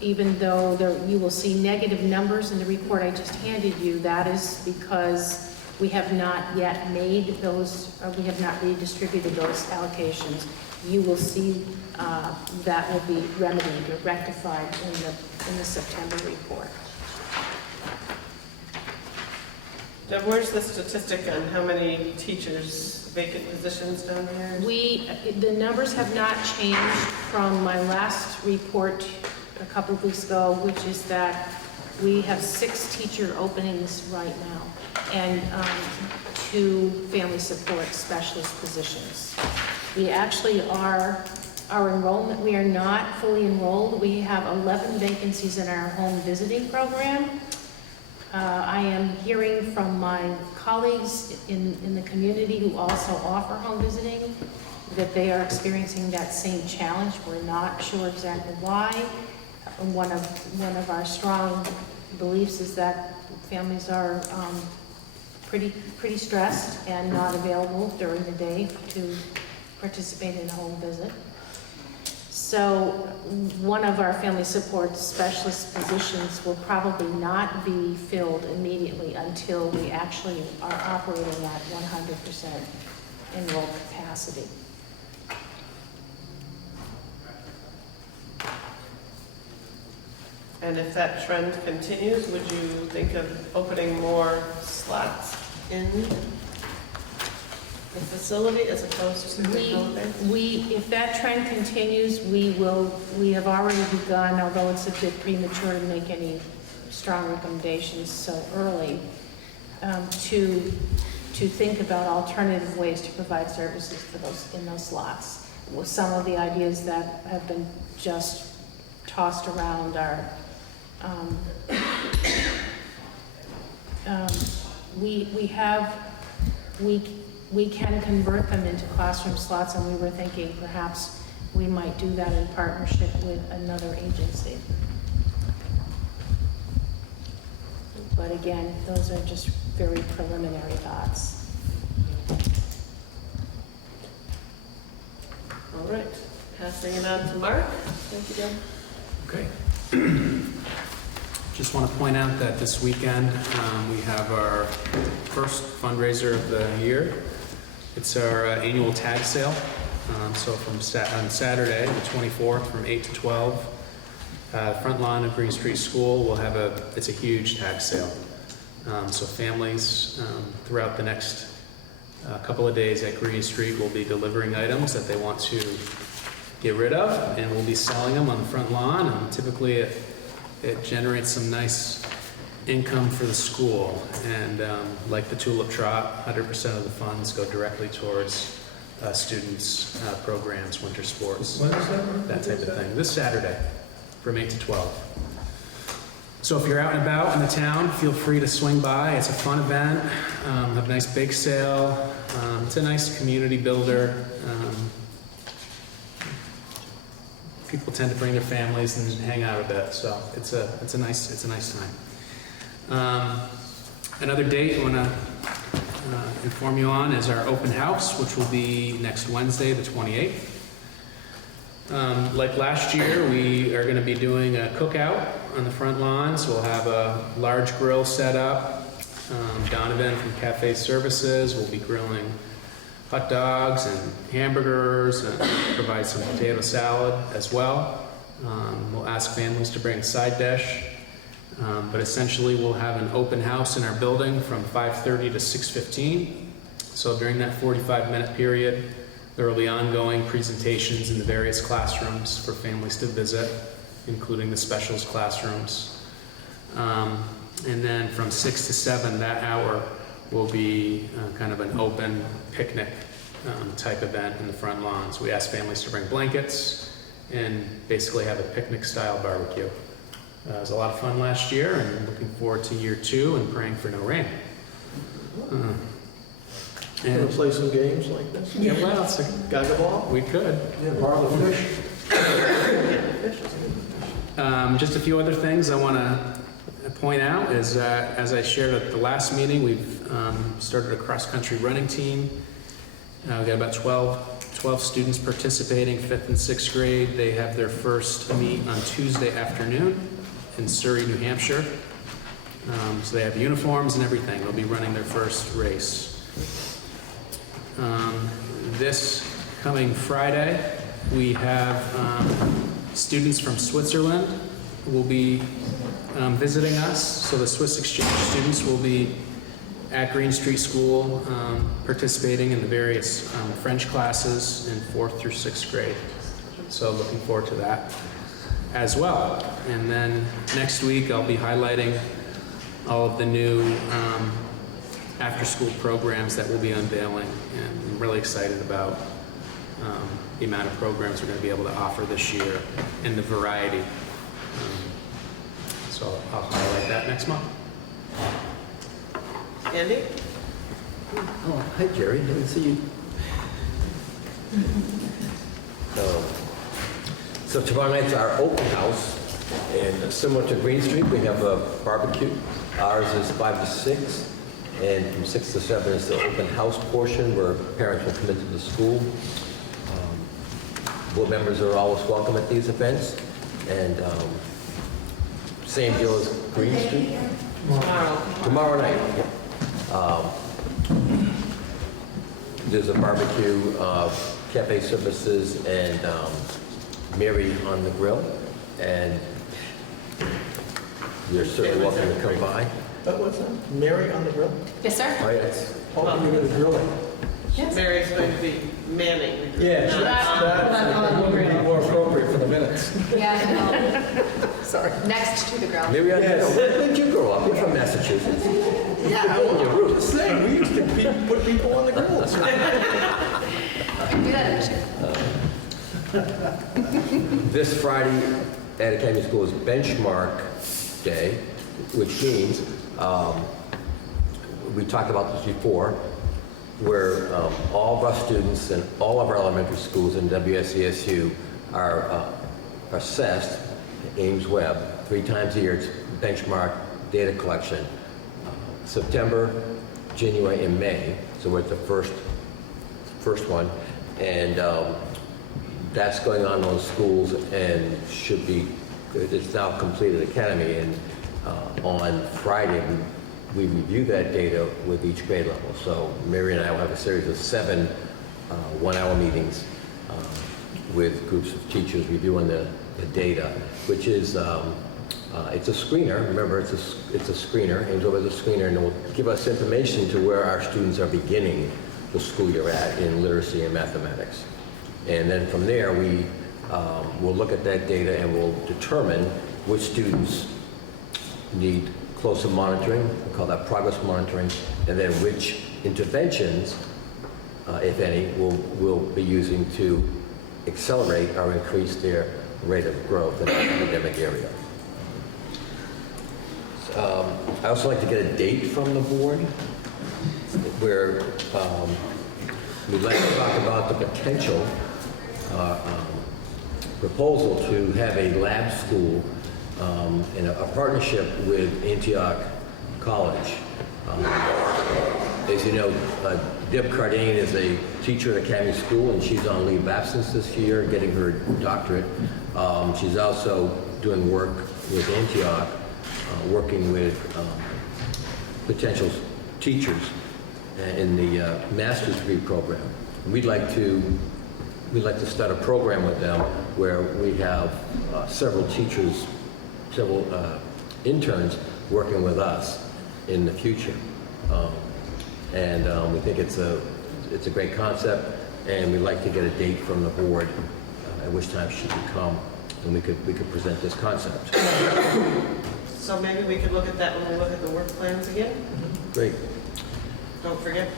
even though you will see negative numbers in the report I just handed you, that is because we have not yet made those, we have not redistributed those allocations. You will see that will be remedied or rectified in the September report. Deb, where's the statistic on how many teachers, vacant positions down here? The numbers have not changed from my last report a couple of weeks ago, which is that we have 6 teacher openings right now and 2 family support specialist positions. We actually are our enrollment. We are not fully enrolled. We have 11 vacancies in our home visiting program. I am hearing from my colleagues in the community who also offer home visiting that they are experiencing that same challenge. We're not sure exactly why. One of our strong beliefs is that families are pretty stressed and not available during the day to participate in a home visit. So one of our family support specialist positions will probably not be filled immediately until we actually are operating at 100% enrolled capacity. And if that trend continues, would you think of opening more slots in the facility as opposed to the building? If that trend continues, we have already begun, although it's a bit premature to make any strong recommendations so early, to think about alternative ways to provide services for in those slots. Well, some of the ideas that have been just tossed around are we can convert them into classroom slots, and we were thinking perhaps we might do that in partnership with another agency. But again, those are just very preliminary thoughts. All right, passing it on to Mark. Thank you, Deb. Okay. Just want to point out that this weekend we have our first fundraiser of the year. It's our annual tag sale. So on Saturday, the 24th, from 8 to 12, front lawn of Green Street School, we'll have it's a huge tag sale. So families throughout the next couple of days at Green Street will be delivering items that they want to get rid of, and we'll be selling them on the front lawn. And typically it generates some nice income for the school. And like the Tulip Trot, 100% of the funds go directly towards students' programs, winter sports, When is that? that type of thing. This Saturday from 8 to 12. So if you're out and about in the town, feel free to swing by. It's a fun event. Have a nice bake sale. It's a nice community builder. People tend to bring their families and hang out a bit, so it's a nice time. Another date I want to inform you on is our open house, which will be next Wednesday, the 28th. Like last year, we are going to be doing a cookout on the front lawn, so we'll have a large grill set up. Donovan from Cafe Services will be grilling hot dogs and hamburgers and provide some potato salad as well. We'll ask families to bring a side dish, but essentially we'll have an open house in our building from 5:30 to 6:15. So during that 45-minute period, there will be ongoing presentations in the various classrooms for families to visit, including the specials classrooms. And then from 6 to 7, that hour will be kind of an open picnic type event in the front lawns. We ask families to bring blankets and basically have a picnic-style barbecue. It was a lot of fun last year, and looking forward to year 2 and praying for no rain. Gonna play some games like this? Yeah, well, it's a Gaga ball? we could. Yeah, borrow the fish. Just a few other things I want to point out is that, as I shared at the last meeting, we've started a cross-country running team. We've got about 12 students participating, 5th and 6th grade. They have their first meet on Tuesday afternoon in Surrey, New Hampshire. So they have uniforms and everything. They'll be running their first race. This coming Friday, we have students from Switzerland who will be visiting us. So the Swiss exchange students will be at Green Street School participating in the various French classes in 4th through 6th grade. So looking forward to that as well. And then next week I'll be highlighting all of the new after-school programs that we'll be unveiling, and I'm really excited about the amount of programs we're going to be able to offer this year and the variety. So I'll highlight that next month. Andy? Oh, hi Jerry, didn't see you. So tomorrow night's our open house, and similar to Green Street, we have a barbecue. Ours is 5 to 6, and from 6 to 7 is the open house portion where parents will come into the school. Board members are always welcome at these events, and same deal as Green Street. Tomorrow night. There's a barbecue, cafe services, and Mary on the grill, and you're certainly welcome to come by. What's that? Mary on the grill? Yes, sir. Oh, yes. How are you going to grill it? Yes. Mary's going to be manning. Yeah, that would be more appropriate for the minutes. Yeah, Sorry. next to the grill. Mary on the grill. Where did you grow up? You're from Massachusetts. Yeah, I want your roots. Just saying, we used to put people on the grills. Do that This Friday at Academy School is Benchmark Day, which means, we talked about this before, where all of our students in all of our elementary schools in WSESU are assessed, Ames Web, 3 times a year. It's benchmark data collection. September, January, and May. So we're at the first one. And that's going on in those schools and should be, it's now completed Academy. And on Friday, we review that data with each grade level. So Mary and I will have a series of 7 one-hour meetings with groups of teachers reviewing the data, which is, it's a screener. Remember, it's a screener. Ames Web is a screener, and it will give us information to where our students are beginning the school year at in literacy and mathematics. And then from there, we will look at that data and we'll determine which students need closer monitoring, we call that progress monitoring, and then which interventions, if any, we'll be using to accelerate or increase their rate of growth in the academic area. I also like to get a date from the board where we'd like to talk about the potential proposal to have a lab school in a partnership with Antioch College. As you know, Deb Cardane is a teacher at Academy School, and she's on leave of absence this year, getting her doctorate. She's also doing work with Antioch, working with potential teachers in the master's degree program. We'd like to start a program with them where we have several teachers, several interns working with us in the future. We think it's a great concept, and we'd like to get a date from the board at which time she could come, and we could present this concept. So maybe we could look at that when we look at the work plans again? Great. Don't forget.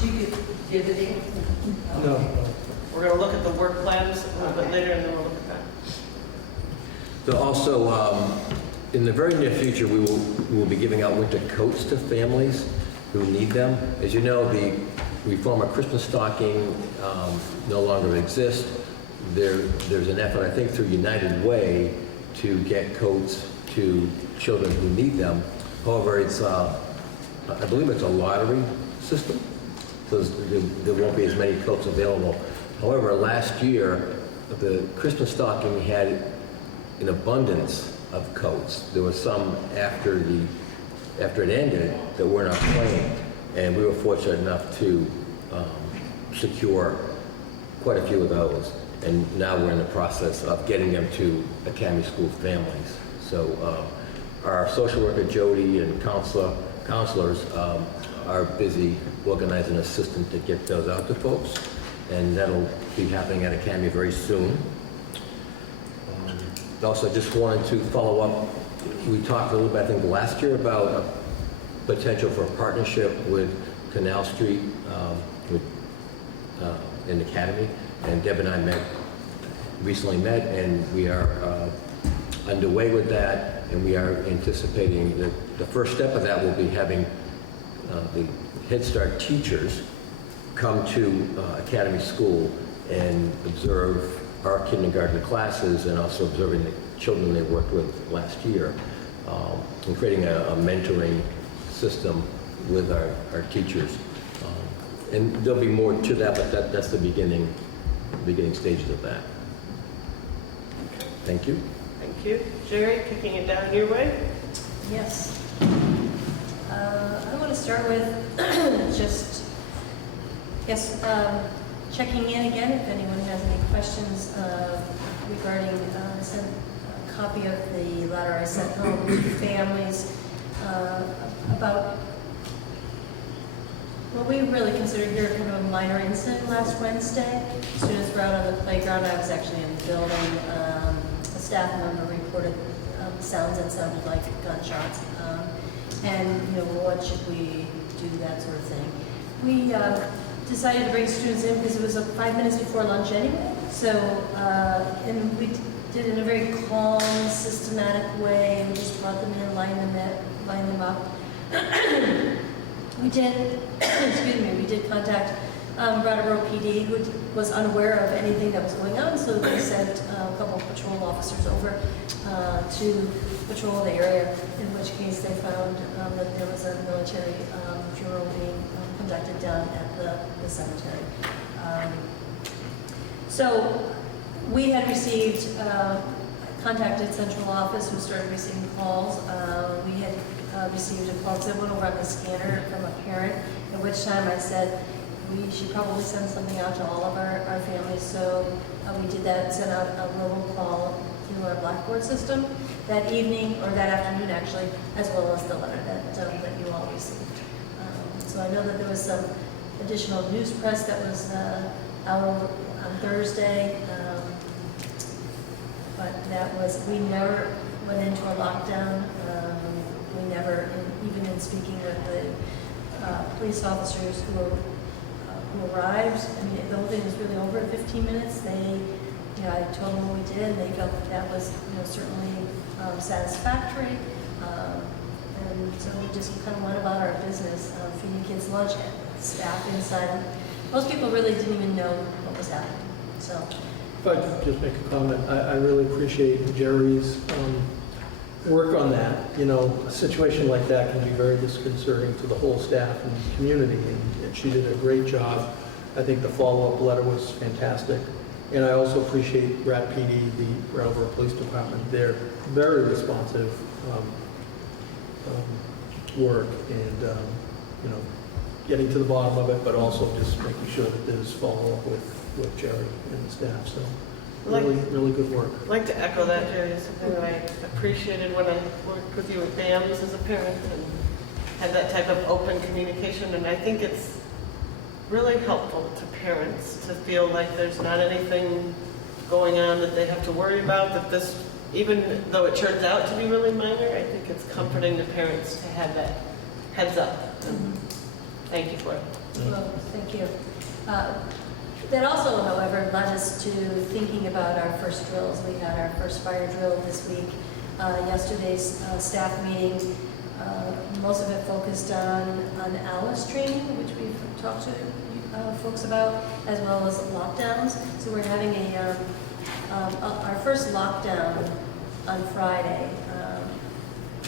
Did you give the date? No. We're going to look at the work plans a little bit later, and then we'll look at that. So also, in the very near future, we will be giving out winter coats to families who need them. As you know, the reform of Christmas stocking no longer exists. There's an effort, I think, through United Way to get coats to children who need them. However, it's I believe it's a lottery system, so there won't be as many coats available. However, last year, the Christmas stocking had an abundance of coats. There was some after it ended that were not playing, and we were fortunate enough to secure quite a few of those. And now we're in the process of getting them to Academy School families. So our social worker Jody and counselors are busy organizing a system to get those out to folks, and that'll be happening at Academy very soon. Also, just wanted to follow up. We talked a little bit, I think, last year about a potential for a partnership with Canal Street in the Academy, and Deb and I recently met, and we are underway with that, and we are anticipating that the first step of that will be having the Head Start teachers come to Academy School and observe our kindergarten classes and also observing the children they worked with last year, and creating a mentoring system with our teachers. And there'll be more to that, but that's the beginning stages of that. Thank you. Thank you. Jeri, kicking it down your way. Yes. I want to start with just, checking in again if anyone has any questions regarding a copy of the letter I sent home to families about what we really consider here kind of a minor incident last Wednesday. Students were out on the playground. I was actually in the building. A staff member reported sounds that sounded like gunshots. And, what should we do, that sort of thing. We decided to bring students in because it was 5 minutes before lunch anyway. So, and we did it in a very calm, systematic way. We just brought them in, lined them up. We did, we did contact Brattleboro PD, who was unaware of anything that was going on, so they sent a couple of patrol officers over to patrol the area, in which case they found that there was a military drill being conducted down at the cemetery. So we had received, contacted central office, who started receiving calls. We had received a call, said, "Want to run the scanner," from a parent, at which time I said, we should probably send something out to all of our families. So we did that, sent out a robocall through our Blackboard system that evening, or that afternoon actually, as well as the letter that you all received. So I know that there was some additional news press that was out on Thursday, but that was, we never went into a lockdown. We never, even in speaking with the police officers who arrived, I mean, the whole thing was really over in 15 minutes. They, I told them what we did, and they felt that was, certainly satisfactory. And so we just kind of went about our business, feeding kids lunch, staff inside. Most people really didn't even know what was happening. So, if I could just make a comment, I really appreciate Jeri's work on that. A situation like that can be very disconcerting to the whole staff and community, and she did a great job. I think the follow-up letter was fantastic. And I also appreciate Brat PD, the Brattleboro Police Department. They're very responsive work, and getting to the bottom of it, but also just making sure that there's follow-up with Jeri and the staff. So really good work. I'd like to echo that, Jeri. It's something that I appreciated when I worked with you at BAMS as a parent and had that type of open communication. And I think it's really helpful to parents to feel like there's not anything going on that they have to worry about, that this, even though it turns out to be really minor, I think it's comforting to parents to have that heads up. And thank you for it. Well, thank you. That also, however, led us to thinking about our first drills. We had our first fire drill this week. Yesterday's staff meeting, most of it focused on ALICE training, which we've talked to folks about, as well as lockdowns. So we're having our first lockdown on Friday.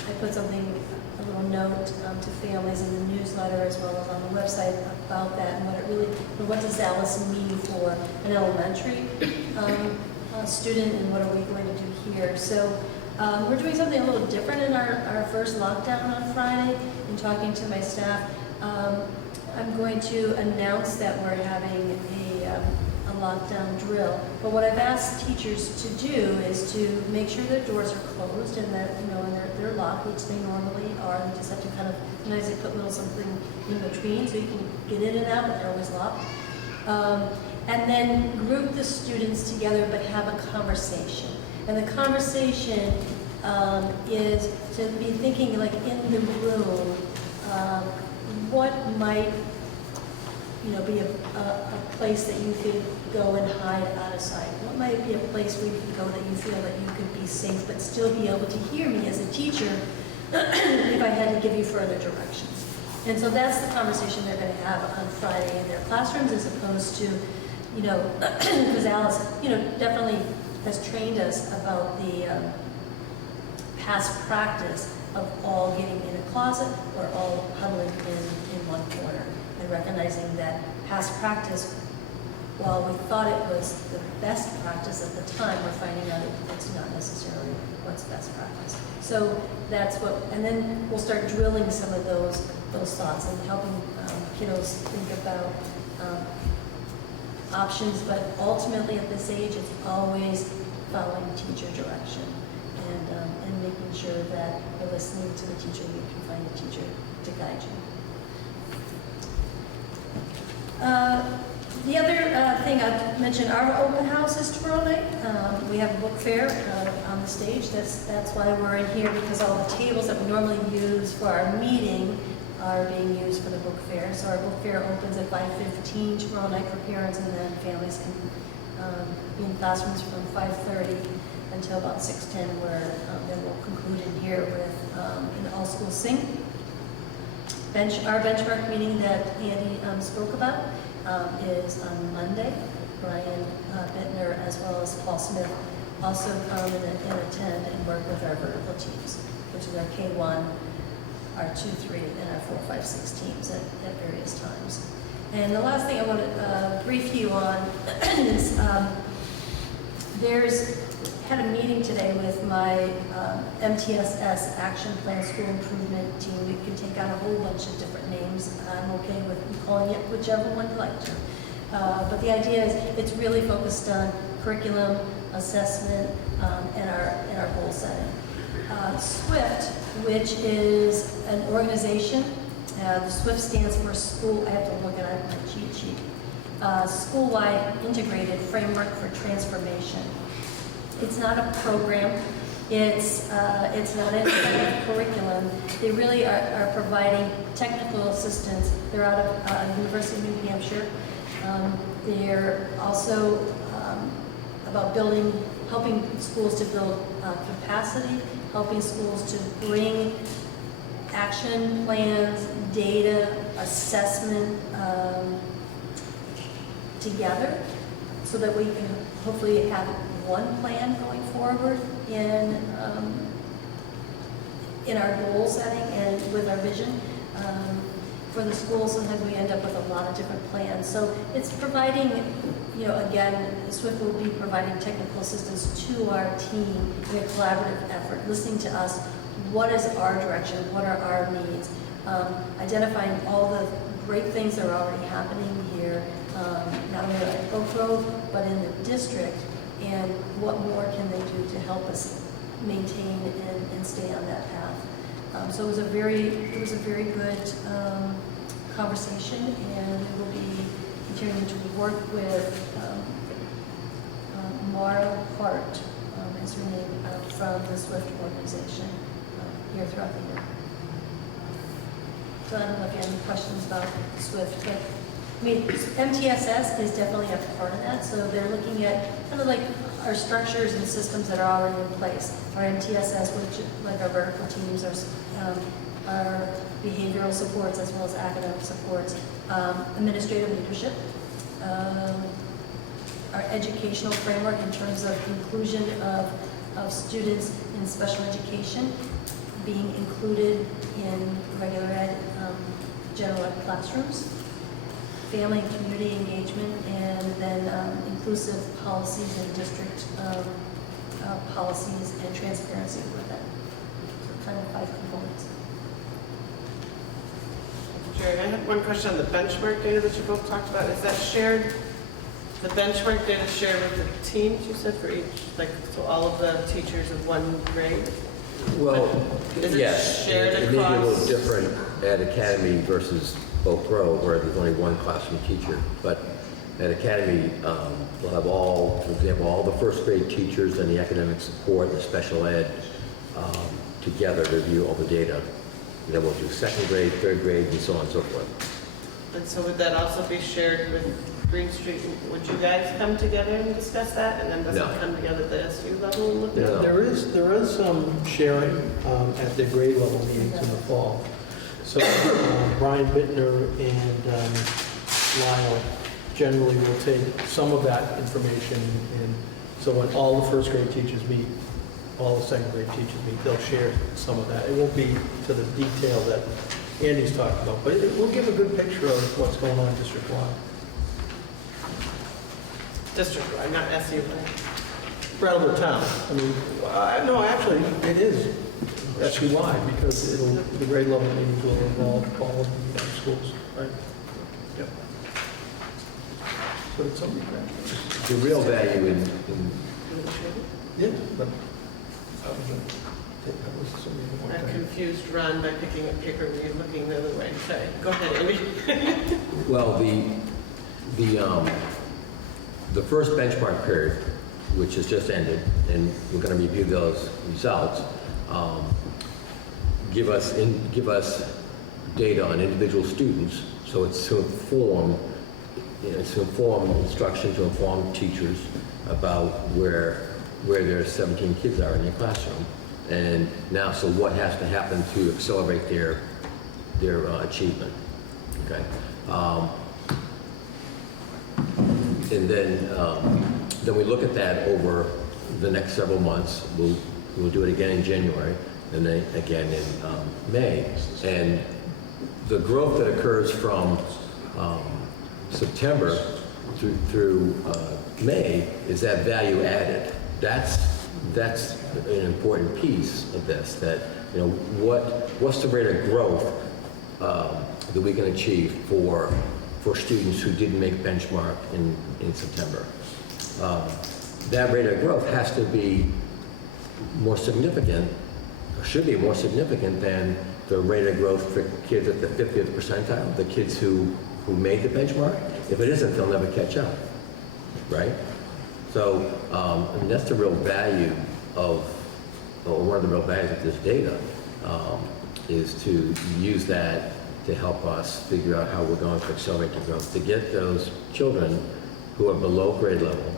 I put a little note to families in the newsletter, as well as on the website, about that and what does ALICE mean for an elementary student, and what are we going to do here. So we're doing something a little different in our first lockdown on Friday. In talking to my staff, I'm going to announce that we're having a lockdown drill. But what I've asked teachers to do is to make sure their doors are closed and that, and they're locked, which they normally are. They just have to kind of, sometimes they put a little something in between so you can get in and out, but they're always locked. And then group the students together, but have a conversation. And the conversation is to be thinking, like, in the room, what might be a place that you could go and hide out of sight? What might be a place where you could go that you feel that you could be safe but still be able to hear me as a teacher if I had to give you further directions? And so that's the conversation they're going to have on Friday in their classrooms, as opposed to, because Alice, definitely has trained us about the past practice of all getting in a closet or all huddling in one corner, and recognizing that past practice, while we thought it was the best practice at the time, we're finding out it's not necessarily what's best practice. So that's what, and then we'll start drilling some of those thoughts and helping kiddos think about options, but ultimately at this age, it's always following teacher direction and making sure that you're listening to the teacher, you can find a teacher to guide you. The other thing I've mentioned, our open house is tomorrow night. We have a book fair on the stage. That's why we're in here, because all the tables that we normally use for our meeting are being used for the book fair. So our book fair opens at 5:15 tomorrow night for parents, and then families can be in classrooms from 5:30 until about 6:10, where then we'll conclude in here with an all-school sing. Our benchmark meeting that Andy spoke about is on Monday. Brian Bittner, as well as Paul Smith, also come and attend and work with our vertical teams, which is our K1, our 2-3, and our 4-5-6 teams at various times. And the last thing I want to brief you on is had a meeting today with my MTSS Action Plan School Improvement Team. We can take on a whole bunch of different names. I'm okay with calling it whichever one you like to. But the idea is it's really focused on curriculum, assessment, and our goal setting. SWIFT, which is an organization, the SWIFT stands for School, I have to look at my cheat sheet, School-Wide Integrated Framework for Transformation. It's not a program, it's not any kind of curriculum. They really are providing technical assistance. They're out of University of New Hampshire. They're also about helping schools to build capacity, helping schools to bring action plans, data, assessment together, so that we can hopefully have one plan going forward in our goal setting and with our vision. For the schools, sometimes we end up with a lot of different plans. So it's providing, again, SWIFT will be providing technical assistance to our team in a collaborative effort, listening to us, what is our direction, what are our needs, identifying all the great things that are already happening here, not only at Oak Grove, but in the district, and what more can they do to help us maintain and stay on that path. So it was a very good conversation, and we will be continuing to work with Mara Hart, is her name, from the SWIFT organization here throughout the year. So I don't know if you have any questions about SWIFT, but MTSS is definitely a part of that. So they're looking at kind of like our structures and systems that are already in place. Our MTSS, which like our vertical teams, our behavioral supports as well as academic supports, administrative leadership, our educational framework in terms of inclusion of students in special education being included in regular ed, general ed classrooms, family and community engagement, and then inclusive policies and district policies and transparency with it. So kind of 5 components. Jeri, I have one question on the benchmark data that you both talked about. Is that shared, the benchmark data shared with the teams, you said, for each, so all of the teachers of one grade? Well, Is it yes, shared it may be a little across? different at Academy versus Oak Grove, where there's only one classroom teacher. But at Academy, we'll have for example, all the first grade teachers and the academic support, the special ed, together to review all the data. And then we'll do second grade, third grade, and so on and so forth. And so would that also be shared with Green Street? Would you guys come together and discuss that? And then does it come together at the SU level and look at it? There is some sharing at the grade level meetings in the fall. So Brian Bittner and Lyle generally will take some of that information, and so when all the first grade teachers meet, all the second grade teachers meet, they'll share some of that. It won't be to the detail that Andy's talking about, but it will give a good picture of what's going on district-wide. District-wide, not SU. Brattleboro town. I mean, no, actually, it is SU-wide because the grade level meetings will involve all of the schools, right? Yep. So it's something that The real value in yeah, but I confused Ron by picking up paper and you're looking the other way. Sorry, go ahead, Amy. well, the first benchmark period, which has just ended, and we're going to review those results, give us data on individual students, so it's to inform, instruction, to inform teachers about where their 17 kids are in their classroom, and now, so what has to happen to accelerate their achievement. Okay. And then we look at that over the next several months. We'll do it again in January, and then again in May. And the growth that occurs from September through May is that value added. That's an important piece of this. That what's the rate of growth that we can achieve for students who didn't make benchmark in September. That rate of growth has to be more significant, or should be more significant than the rate of growth for kids at the 50th percentile, the kids who made the benchmark. If it isn't, they'll never catch up, right? So, I mean, that's the real value or one of the real values of this data, is to use that to help us figure out how we're going to accelerate the growth, to get those children who are below grade level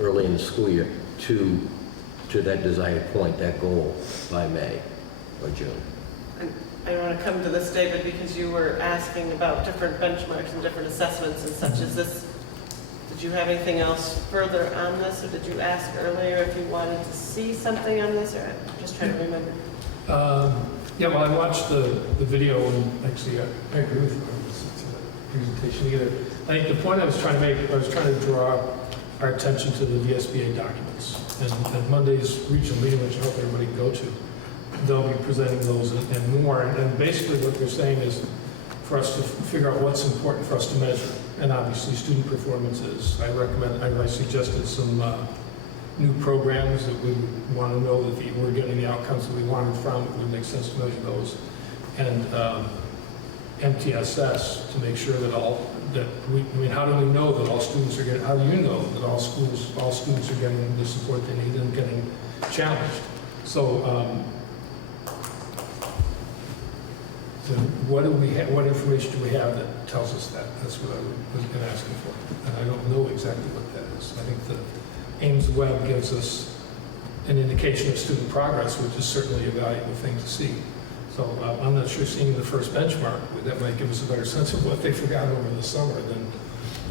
early in the school year to that desired point, that goal, by May or June. And I want to come to this, David, because you were asking about different benchmarks and different assessments and such as this. Did you have anything else further on this, or did you ask earlier if you wanted to see something on this, or I'm just trying to remember? Yeah, well, I watched the video, and actually I agree with you on this presentation either. I think the point I was trying to make, I was trying to draw our attention to the VSBA documents. And Monday's regional meeting, which I hope everybody can go to, they'll be presenting those and more. And basically what they're saying is for us to figure out what's important for us to measure. And obviously student performances. I suggested some new programs that we want to know that we're getting the outcomes that we wanted from. It would make sense to measure those. And MTSS to make sure that how do we know that all students are getting, how do you know that all students are getting the support they need and getting challenged? So, what information do we have that tells us that? That's what I was been asking for. And I don't know exactly what that is. I think the Ames Web gives us an indication of student progress, which is certainly a valuable thing to see. So I'm not sure seeing the first benchmark, that might give us a better sense of what they forgot over the summer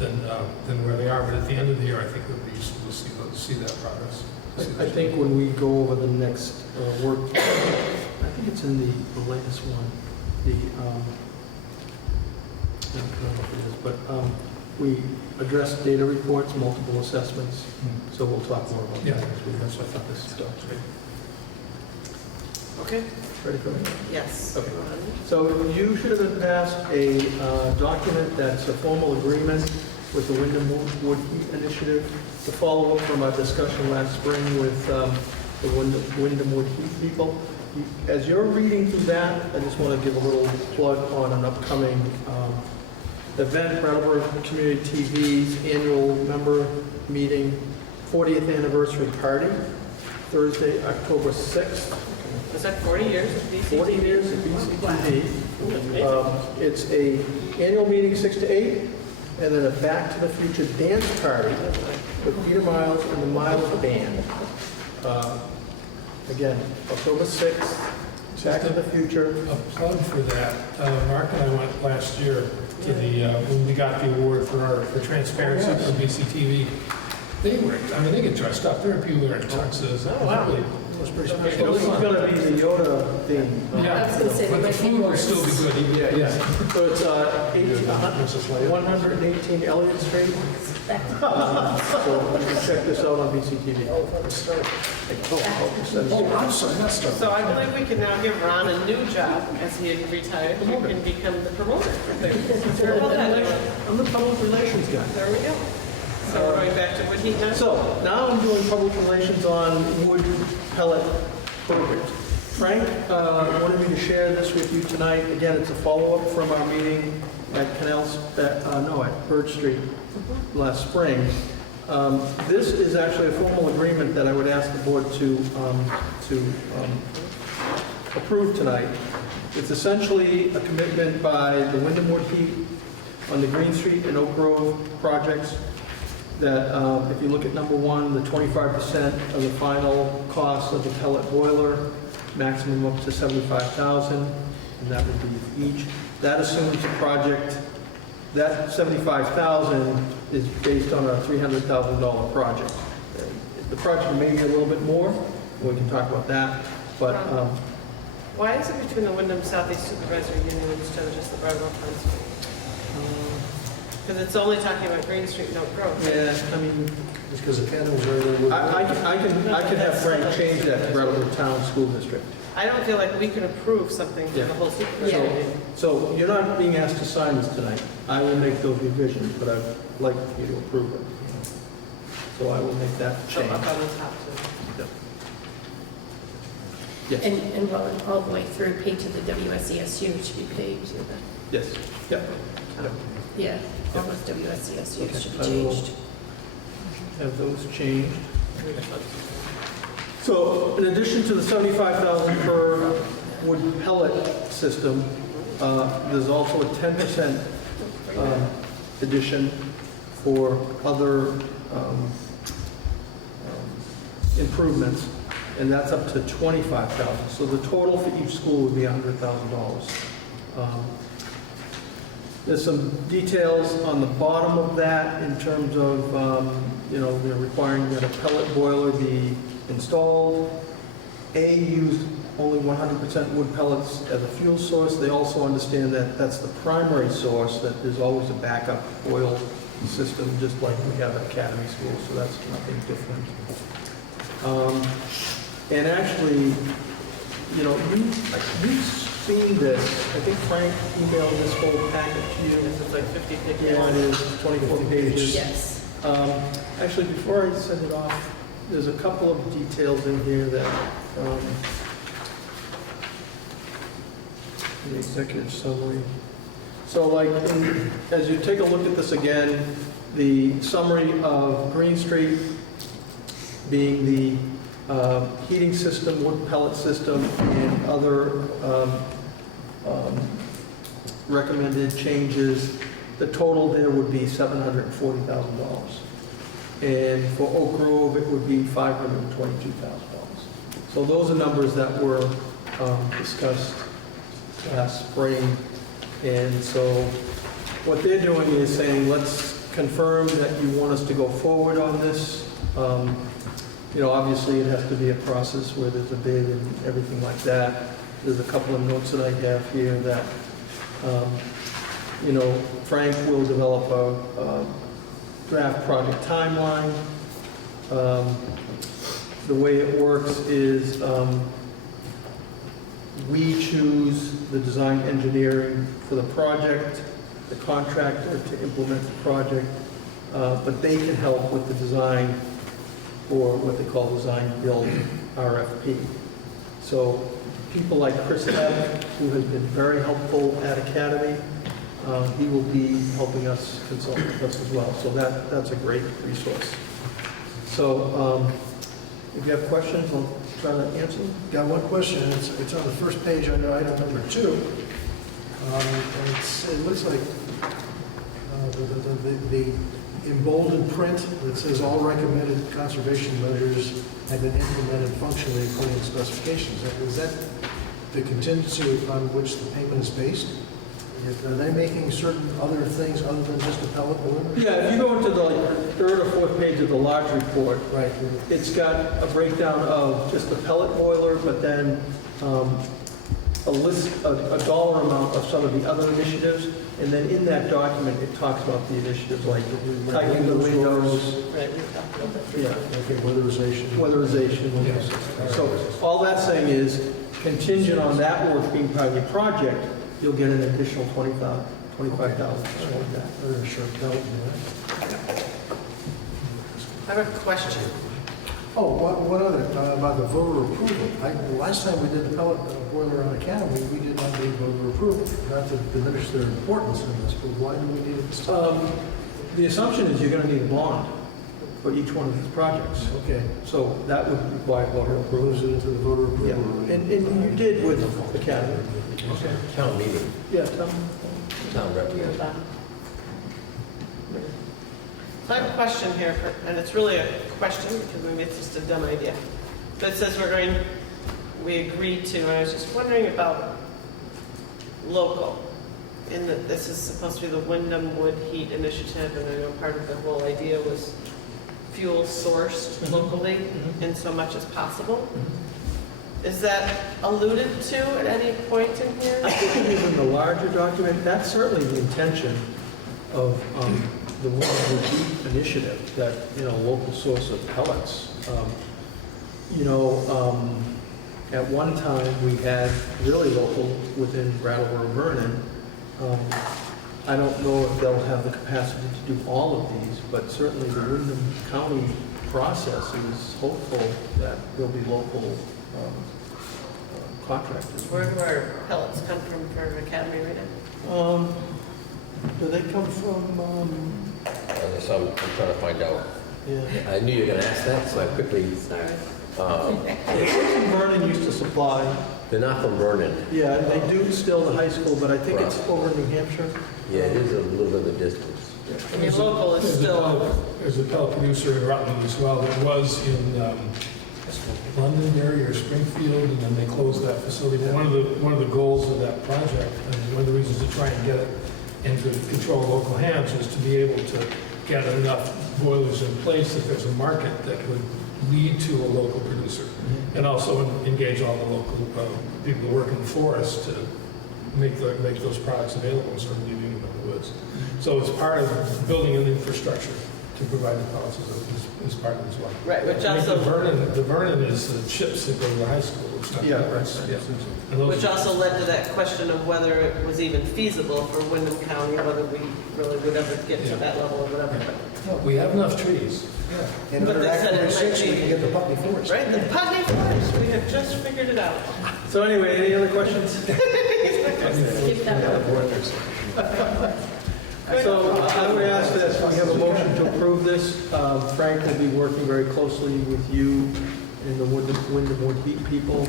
than where they are. But at the end of the year, I think it would be useful to see that progress. I think when we go over the next work, I think it's in the latest one, I don't know if it is, but we address data reports, multiple assessments, so we'll talk more about that next week. That's what I thought this starts with. Okay. Ready for me? Yes. Okay. So you should have been passed a document that's a formal agreement with the Wyndham Wood Heat Initiative to follow up from our discussion last spring with the Wyndham Wood Heat people. As you're reading through that, I just want to give a little plug on an upcoming event, Brattleboro Community TV's annual member meeting, 40th anniversary party, Thursday, October 6th. Is that 40 years of BCTV? 40 years of BCTV. It's a annual meeting 6 to 8, and then a Back to the Future dance party with Peter Miles and the Miles Band. Again, October 6th, Back to the Future. A plug for that. Mark and I went last year to the, when we got the award for transparency from BCTV. They get dressed up. There are people wearing tuxes. Oh, wow. Really, It was pretty special. This is going to be the Yoda theme. yeah, but the food will still be good. Yeah. So it's 118 Elliott Street. So you can check this out on BCTV. I'm sorry, not start. So I believe we can now give Ron a new job as he retired. You can become the promoter for things. How about that? I'm the public relations guy. There we go. So we're going back to wood heat now? So now I'm doing public relations on wood pellet project. Frank wanted me to share this with you tonight. Again, it's a follow-up from our meeting at at Birch Street last spring. This is actually a formal agreement that I would ask the board to approve tonight. It's essentially a commitment by the Wyndham Wood Heat on the Green Street and Oak Grove projects that if you look at number one, the 25% of the final cost of the pellet boiler, maximum up to $75,000, and that would be each. That assumes the project, that $75,000 is based on a $300,000 project. The project may be a little bit more, we can talk about that, but why is it between the Wyndham Southeast Supervisory Union instead of just the Brattleboro Council? Because it's only talking about Green Street and Oak Grove. Yeah, I mean, Just because the panel was right. I can have Frank change that to Brattleboro Town School District. I don't feel like we could approve something for the whole supervisory union. So you're not being asked to sign this tonight. I will make those revisions, but I'd like you to approve it. So I will make that So change. up on the top too. Yes. And all the way through, paid to the WSESU should be paid to the, Yes. Yep. yeah, all those WSESUs should be I will changed. have those changed. So in addition to the $75,000 per wood pellet system, there's also a 10% addition for other improvements, and that's up to $25,000. So the total for each school would be $100,000. There's some details on the bottom of that in terms of, they're requiring that a pellet boiler be installed. Use only 100% wood pellets as a fuel source. They also understand that that's the primary source, that there's always a backup oil system, just like we have at Academy School, so that's nothing different. And actually, you've seen this. I think Frank emailed this whole packet to you. It's like 50 pages. Yeah, it is, 24 pages. Yes. Actually, before I send it off, there's a couple of details in here that, the executive summary. So like, as you take a look at this again, the summary of Green Street being the heating system, wood pellet system, and other recommended changes, the total there would be $740,000. And for Oak Grove, it would be $522,000. So those are numbers that were discussed last spring. And so what they're doing is saying, let's confirm that you want us to go forward on this. Obviously it has to be a process where there's a bid and everything like that. There's a couple of notes that I have here that, Frank will develop a draft project timeline. The way it works is we choose the design engineering for the project, the contractor to implement the project, but they can help with the design, or what they call design build RFP. So people like Chris Epp, who has been very helpful at Academy, he will be helping us, consult with us as well. So that's a great resource. So if you have questions, I'll try to answer them. Got one question, and it's on the first page under item number 2. It looks like the emboldened print that says all recommended conservation measures have been implemented functionally according to specifications. Is that the contingency upon which the payment is based? Are they making certain other things other than just a pellet boiler? Yeah, if you go into the third or fourth page of the lodge report, right, it's got a breakdown of just the pellet boiler, but then a list, a dollar amount of some of the other initiatives, and then in that document, it talks about the initiatives like tightening the windows. Yeah. Okay, weatherization. Weatherization. So all that's saying is contingent on that work being part of your project, you'll get an additional $25,000 toward that. Very short pellet. I have a question. Oh, what other, about the voter approval? Last time we did the pellet boiler on Academy, we did not need voter approval. Not to diminish their importance in this, but why do we need it? The assumption is you're going to need a bond for each one of these projects. Okay. So that would require voter approval. Moves it into the voter approval. Yeah. And you did with Academy. Okay. Town meeting. Yeah, Town rep. So I have a question here, and it's really a question because maybe it's just a dumb idea. But it says we agreed to, and I was just wondering about local, in that this is supposed to be the Wyndham Wood Heat Initiative, and I know part of the whole idea was fuel sourced locally in so much as possible. Is that alluded to at any point in here? I think even the larger document, that's certainly the intention of the Wyndham Wood Heat Initiative, that, local source of pellets. At one time, we had really local within Brattleboro, Vernon. I don't know if they'll have the capacity to do all of these, but certainly the Wyndham County process is hopeful that there'll be local contractors. Where do our pellets come from for Academy right now? Do they come from? So I'm trying to find out. Yeah. I knew you were going to ask that, so I quickly. Vernon used to supply. They're not from Vernon. Yeah, they do still in the high school, but I think it's over in New Hampshire. Yeah, it is a little bit of a distance. And your local is still... There's a pellet producer in Rutland as well that was in Londonderry or Springfield, and then they closed that facility. But one of the goals of that project, and one of the reasons to try and get it into control of local hands, was to be able to get enough boilers in place that there's a market that would lead to a local producer, and also engage all the local people who work in the forest to make those products available instead of leaving them in the woods. So it's part of building an infrastructure to provide the pellets is part of it as well. Right, which I think also... the Vernon is the chips that go to the high school. It's not Yeah, the rest. right. Yeah. And those Which also led to that question of whether it was even feasible for Wyndham County, whether we really would ever get to that level or whatever. No, we have enough trees. And But under they said Act it 46, might we be- can get the Putney Forest. Right, the Putney Forest, we have just figured it out. So anyway, any other questions? Skip that one. So I would ask that we have a motion to approve this. Frank will be working very closely with you and the Wyndham Wood Heat people.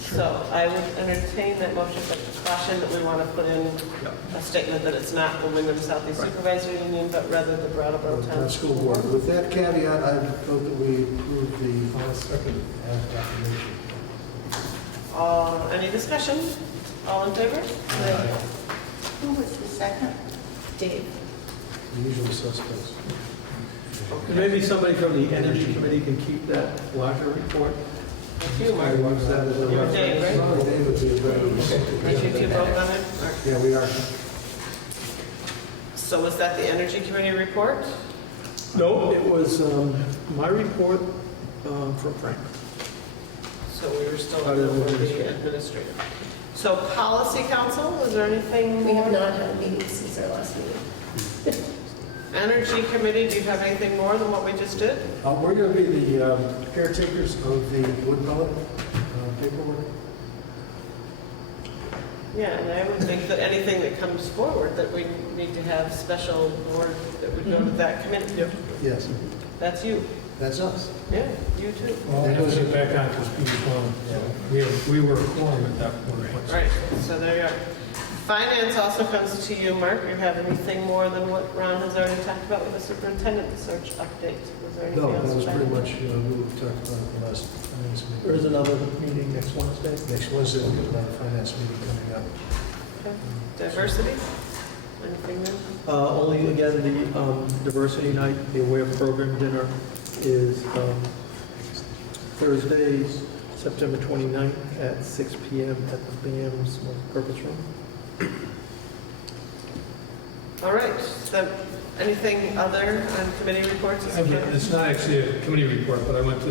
So I would entertain that motion, but caution that we want to put in a statement that it's not the Wyndham Southeast Supervisory Union, but rather the Brattleboro Town School Board. With that caveat, I vote that we approve the second affirmation. Any discussion? All in favor? Who was the second? Dave. The usual suspects. And maybe somebody from the Energy Committee can keep that larger report. You, Mark. Use that as a You're reference. Dave, right? Sorry, Dave would be a better. Aren't you two both on it? Yeah, we are. So was that the Energy Committee report? No, it was my report from Frank. So we were still Other than under the administrative. administrator. So Policy Council, is there anything? We have not had a meeting since our last meeting. Energy Committee, do you have anything more than what we just did? We're going to be the caretakers of the wood pellet paperwork. Yeah, and I would think that anything that comes forward, that we need to have special board that would go to that committee. Yep. Yes. That's you. That's us. Yeah, you too. Well, I have to get back on because Peter's gone. We were a quorum at that point. Right, so there you are. Finance also comes to you, Mark. You have anything more than what Ron has already talked about with the superintendent search update? Was there anything No, else? that was pretty much, what we talked about at the last finance meeting. There is another meeting next Wednesday. Next Wednesday, we'll get another finance meeting coming up. Okay. Diversity? Anything new? Only, again, the diversity night, the Aware Program dinner is Thursday, September 29th at 6 p.m. at the BAM's Purpose Room. All right, so anything other on committee reports? It's not actually a committee report, but I went to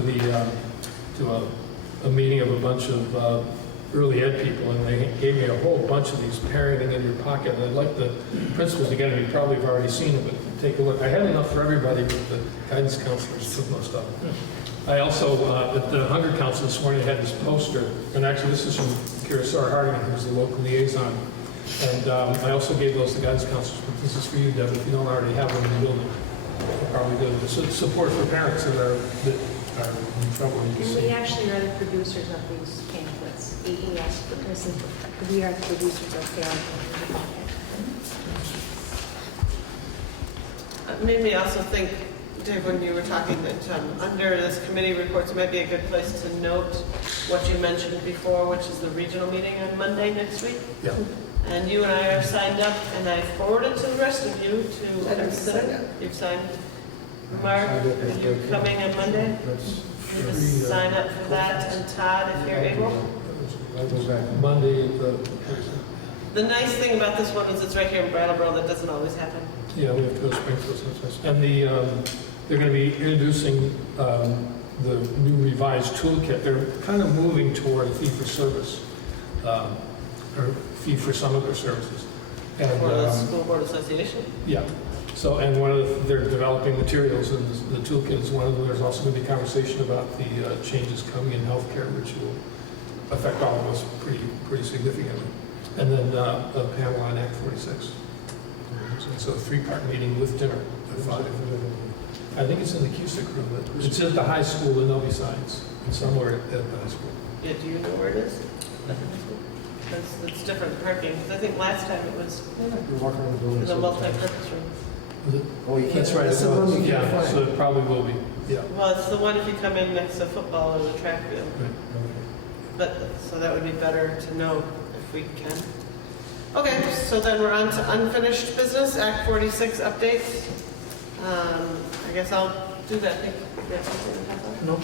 a meeting of a bunch of early ed people, and they gave me a whole bunch of these parenting in your pocket. And I'd like the principals to get them. You probably have already seen it, but take a look. I had enough for everybody, but the guidance counselors took most of them. I also, at the Hunger Council this morning, I had this poster, and actually this is from Curacao Harding, who's the local liaison. And I also gave those to guidance counselors, but this is for you, Deb, if you don't already have them in the building. You probably do. This is support for parents that are in trouble. And we actually are the producers of these pamphlets, EES, because we are the producers of the It made me also think, Dave, when you were talking that under this committee reports, it might be a good place to note what you mentioned before, which is the regional meeting on Monday next week. Yeah. And you and I are signed up, and I forwarded to the rest of you to consider. You've signed. Mark, are you coming on Monday? You just sign up for that, and Todd, if you're able. I'll go back. Monday, The nice thing about this one is it's right here in Brattleboro. That doesn't always happen. yeah, we have to go to Springfield. And they're going to be introducing the new revised toolkit. They're kind of moving toward fee-for-service, or fee for some of their services. And, For the School Board Association. yeah. So, and they're developing materials, and the toolkit is one of them. There's also going to be conversation about the changes coming in healthcare, which will affect all of us pretty significantly. And then a panel on Act 46. So a three-part meeting with dinner at 5. I think it's in the Cusick room. But it's at the high school, and there'll be signs. It's somewhere at the high school. Yeah, do you know where it is? Because it's different parking. Because I think last time it was You're walking around the building. in the multi-purpose room. Oh, you can't. That's right. That's the room you can't Yeah, find. so it probably will be. Yeah. Well, it's the one if you come in next to football or the track field. But, so that would be better to know if we can. Okay, so then we're on to unfinished business, Act 46 updates. I guess I'll do that. No.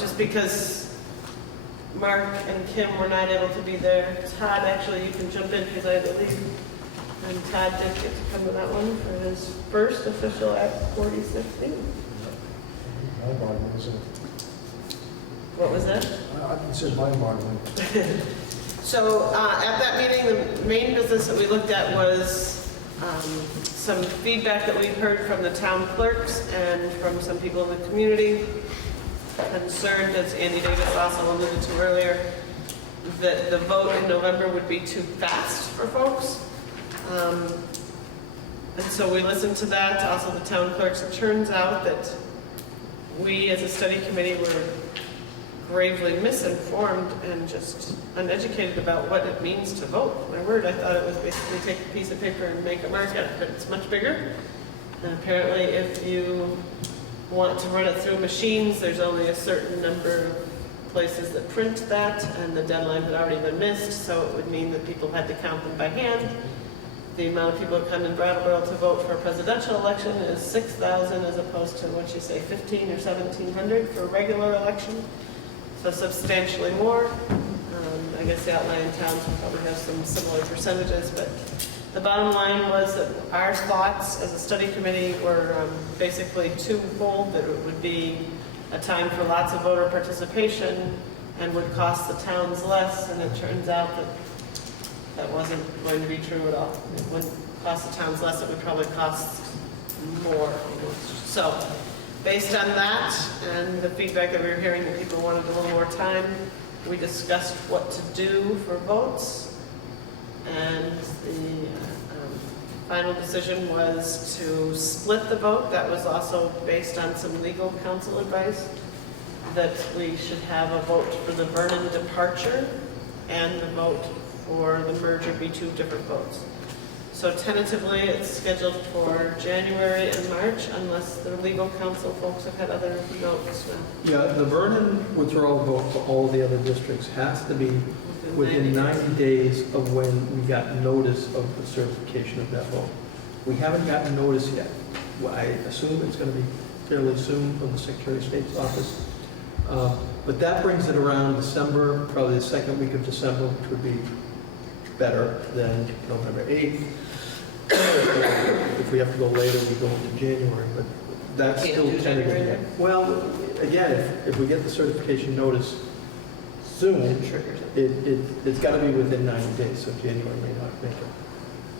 Just because Mark and Kim were not able to be there. Todd, actually, you can jump in because I had to leave. And Todd did get to come to that one for his first official Act 46 meeting. What was that? I said mind-boggling. So at that meeting, the main business that we looked at was some feedback that we've heard from the town clerks and from some people in the community, concerned, as Andy Davis also alluded to earlier, that the vote in November would be too fast for folks. And so we listened to that, also the town clerks. It turns out that we as a study committee were gravely misinformed and just uneducated about what it means to vote. My word, I thought it was basically take a piece of paper and make a mark on it, but it's much bigger. And apparently if you want to run it through machines, there's only a certain number of places that print that, and the deadline had already been missed, so it would mean that people had to count them by hand. The amount of people who come in Brattleboro to vote for a presidential election is 6,000 as opposed to, what you say, 1,500 or 1,700 for a regular election. So substantially more. I guess the outlying towns will probably have some similar percentages, but the bottom line was that our thoughts as a study committee were basically twofold, that it would be a time for lots of voter participation and would cost the towns less, and it turns out that that wasn't going to be true at all. It wouldn't cost the towns less, it would probably cost more. So based on that and the feedback that we were hearing that people wanted a little more time, we discussed what to do for votes, and the final decision was to split the vote. That was also based on some legal counsel advice, that we should have a vote for the Vernon departure and the vote for the merger be two different votes. So tentatively, it's scheduled for January and March, unless the legal counsel folks have had other notes. Yeah, the Vernon withdrawal vote for all the other districts has to be within 90 days of when we got notice of the certification of that vote. We haven't gotten notice yet. Well, I assume it's going to be fairly soon from the Secretary of State's office. But that brings it around December, probably the second week of December, which would be better than November 8th. If we have to go later, we go into January, but that's still tentative. Well, again, if we get the certification notice soon, it's got to be within 90 days, so January may not make it.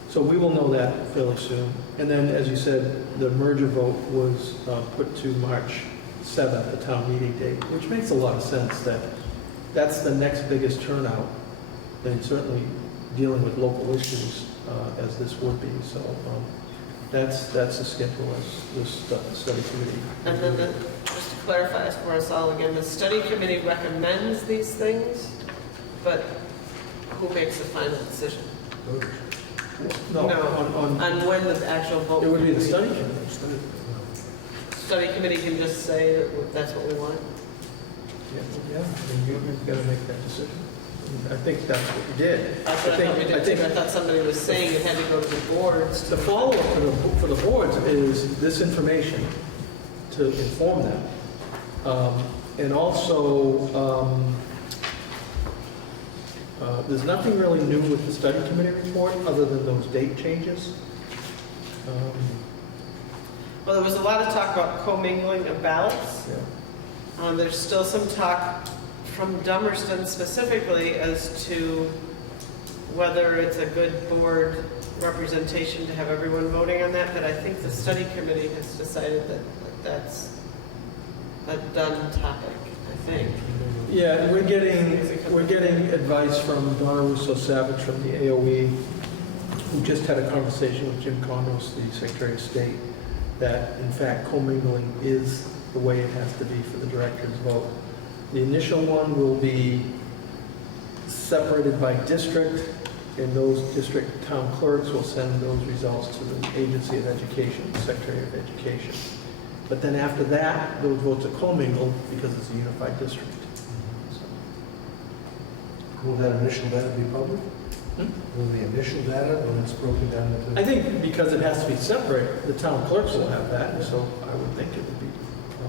So we will know that fairly soon. And then, as you said, the merger vote was put to March 7th, the town meeting date, which makes a lot of sense. That's the next biggest turnout, and certainly dealing with local issues as this would be. So that's the schedule as this study committee. And then just to clarify for us all again, the study committee recommends these things, but who makes the final decision? No, on when the actual vote. It would be the study committee. Study committee can just say that that's what we want? Yeah, I mean, you've got to make that decision. I think that's what we did. That's what I thought we did too. I thought somebody was saying it had to go to the boards. The follow-up for the boards is this information to inform them. And also, there's nothing really new with the study committee report other than those date changes. Well, there was a lot of talk about commingling of ballots. Yeah. There's still some talk from Dummerston specifically as to whether it's a good board representation to have everyone voting on that, but I think the study committee has decided that that's a done topic, I think. Yeah, we're getting advice from Donna Russo-Savage from the AOE, who just had a conversation with Jim Condos, the Secretary of State, that in fact commingling is the way it has to be for the director's vote. The initial one will be separated by district, and those district town clerks will send those results to the Agency of Education, the Secretary of Education. But then after that, those votes are commingled because it's a unified district. Will that initial data be public? Will the initial data, when it's broken down into... I think because it has to be separate, the town clerks will have that, and so I would think it would be.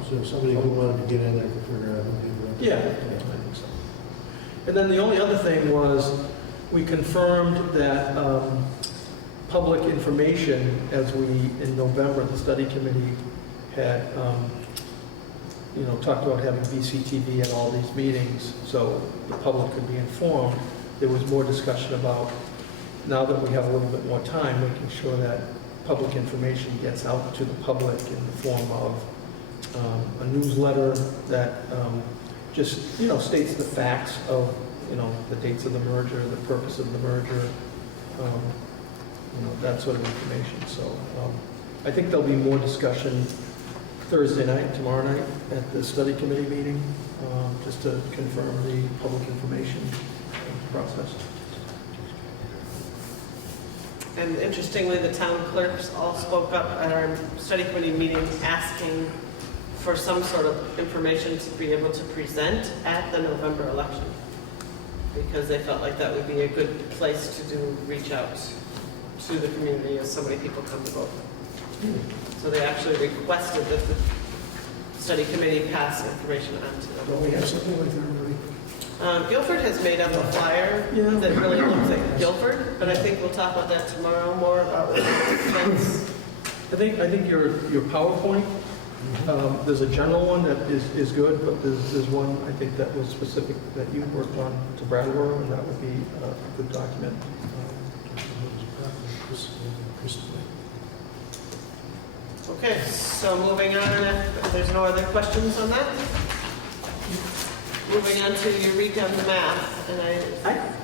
So if somebody who wanted to get in there could figure out who did what. Yeah, I think so. And then the only other thing was we confirmed that public information, as we, in November, the study committee had, talked about having VCTV at all these meetings so the public could be informed. There was more discussion about, now that we have a little bit more time, making sure that public information gets out to the public in the form of a newsletter that just, states the facts of, the dates of the merger, the purpose of the merger, that sort of information. So I think there'll be more discussion Thursday night, tomorrow night, at the study committee meeting, just to confirm the public information process. And interestingly, the town clerks all spoke up at our study committee meeting asking for some sort of information to be able to present at the November election, because they felt like that would be a good place to reach out to the community as so many people come to vote. So they actually requested that the study committee pass information on to them. Don't we have something like that already? Guilford has made up a flyer that really looks like Guilford, but I think we'll talk about that tomorrow more about what events. I think your PowerPoint, there's a general one that is good, but there's one I think that was specific that you worked on to Brattleboro, and that would be a good document. Okay, so moving on, if there's no other questions on that? Moving on to Eureka Math, and I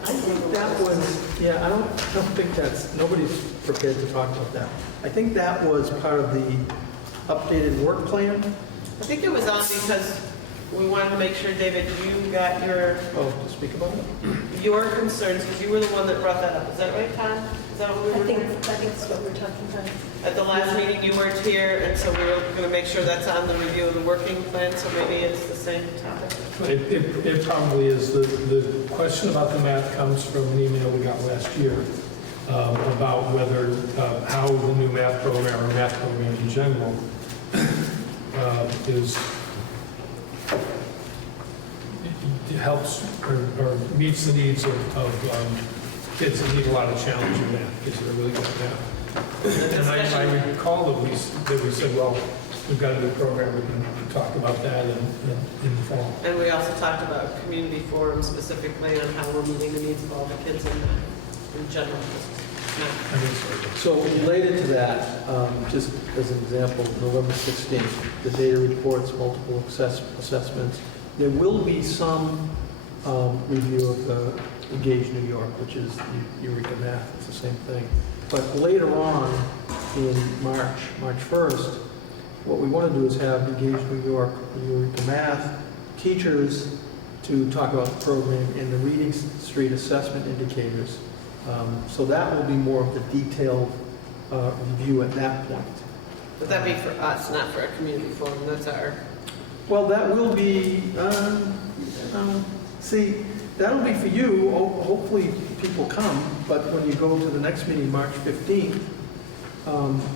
think that was, I don't think that's, nobody's prepared to talk about that. I think that was part of the updated work plan. I think it was on because we wanted to make sure, David, you got your, to speak about it? your concerns, because you were the one that brought that up. Is that right, Tom? Is that what we were doing? I think that's what we're talking about. At the last meeting, you weren't here, and so we were going to make sure that's on the review of the working plan, so maybe it's the same topic. It probably is. The question about the math comes from an email we got last year about whether, how the new math program or math program in general helps or meets the needs of kids that need a lot of challenge in math, kids that are really good at math. And I recall that we said, well, we've got a new program, we can talk about that in the fall. And we also talked about community forums specifically on how we're meeting the needs of all the kids in general. So related to that, just as an example, November 16th, the data reports, multiple assessments. There will be some review of the Engage New York, which is Eureka Math. It's the same thing. But later on in March 1st, what we want to do is have Engage New York, Eureka Math, teachers to talk about the program and the Reading Street assessment indicators. So that will be more of the detailed review at that point. Would that be for us, not for a community forum? That's our... Well, that will be, see, that'll be for you. Hopefully people come, but when you go to the next meeting, March 15th,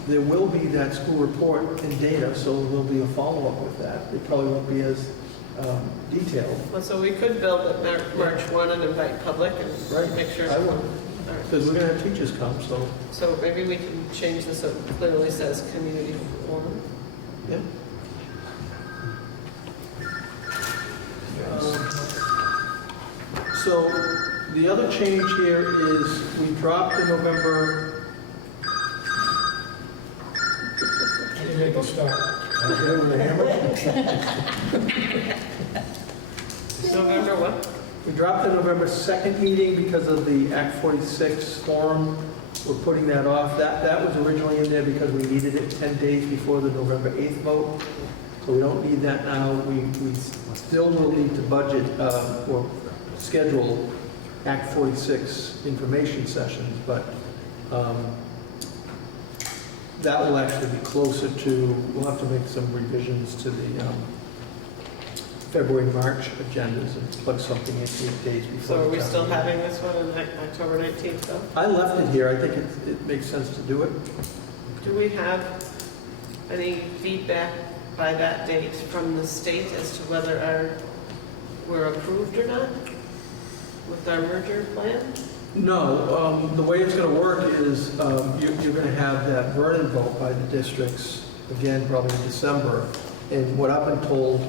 there will be that school report and data, so there'll be a follow-up with that. It probably won't be as detailed. Well, so we could build it March 1 and invite public and make sure... I would. Because we're going to have teachers come, so... So maybe we can change this so it clearly says community forum. Yeah. So the other change here is we dropped the November... Can you make it stop? Okay, with a hammer? November what? We dropped the November 2nd meeting because of the Act 46 forum. We're putting that off. That was originally in there because we needed it 10 days before the November 8th vote. So we don't need that now. We still will need to budget or schedule Act 46 information sessions, but that will actually be closer to, we'll have to make some revisions to the February, March agendas and plug something in 8 days before. So are we the still town having this one on October 19th though? I left it here. I think it makes sense to do it. Do we have any feedback by that date from the state as to whether we're approved or not with our merger plan? No, the way it's going to work is you're going to have that Vernon vote by the districts, again, probably in December. And what I've been told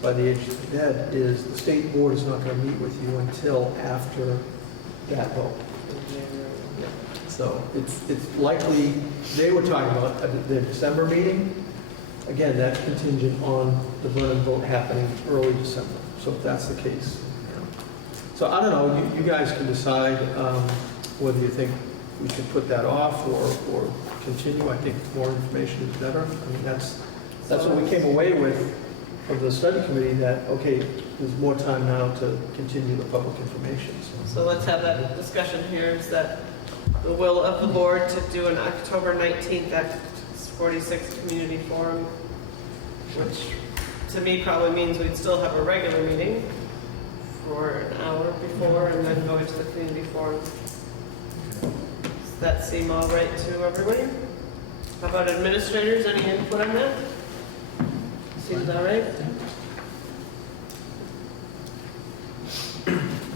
by the Aged of the Dead is the state board is not going to meet with you until after that vote. So it's likely, they were talking about the December meeting. Again, that's contingent on the Vernon vote happening early December. So if that's the case. So I don't know, you guys can decide whether you think we should put that off or continue. I think more information is better. I mean, that's what we came away with from the study committee, that, okay, there's more time now to continue the public information. So let's have that discussion here. Is that the will of the board to do an October 19th Act 46 community forum, which to me probably means we'd still have a regular meeting for an hour before and then go into the community forum. Does that seem all right to everybody? How about administrators? Any input on that? Seems all right?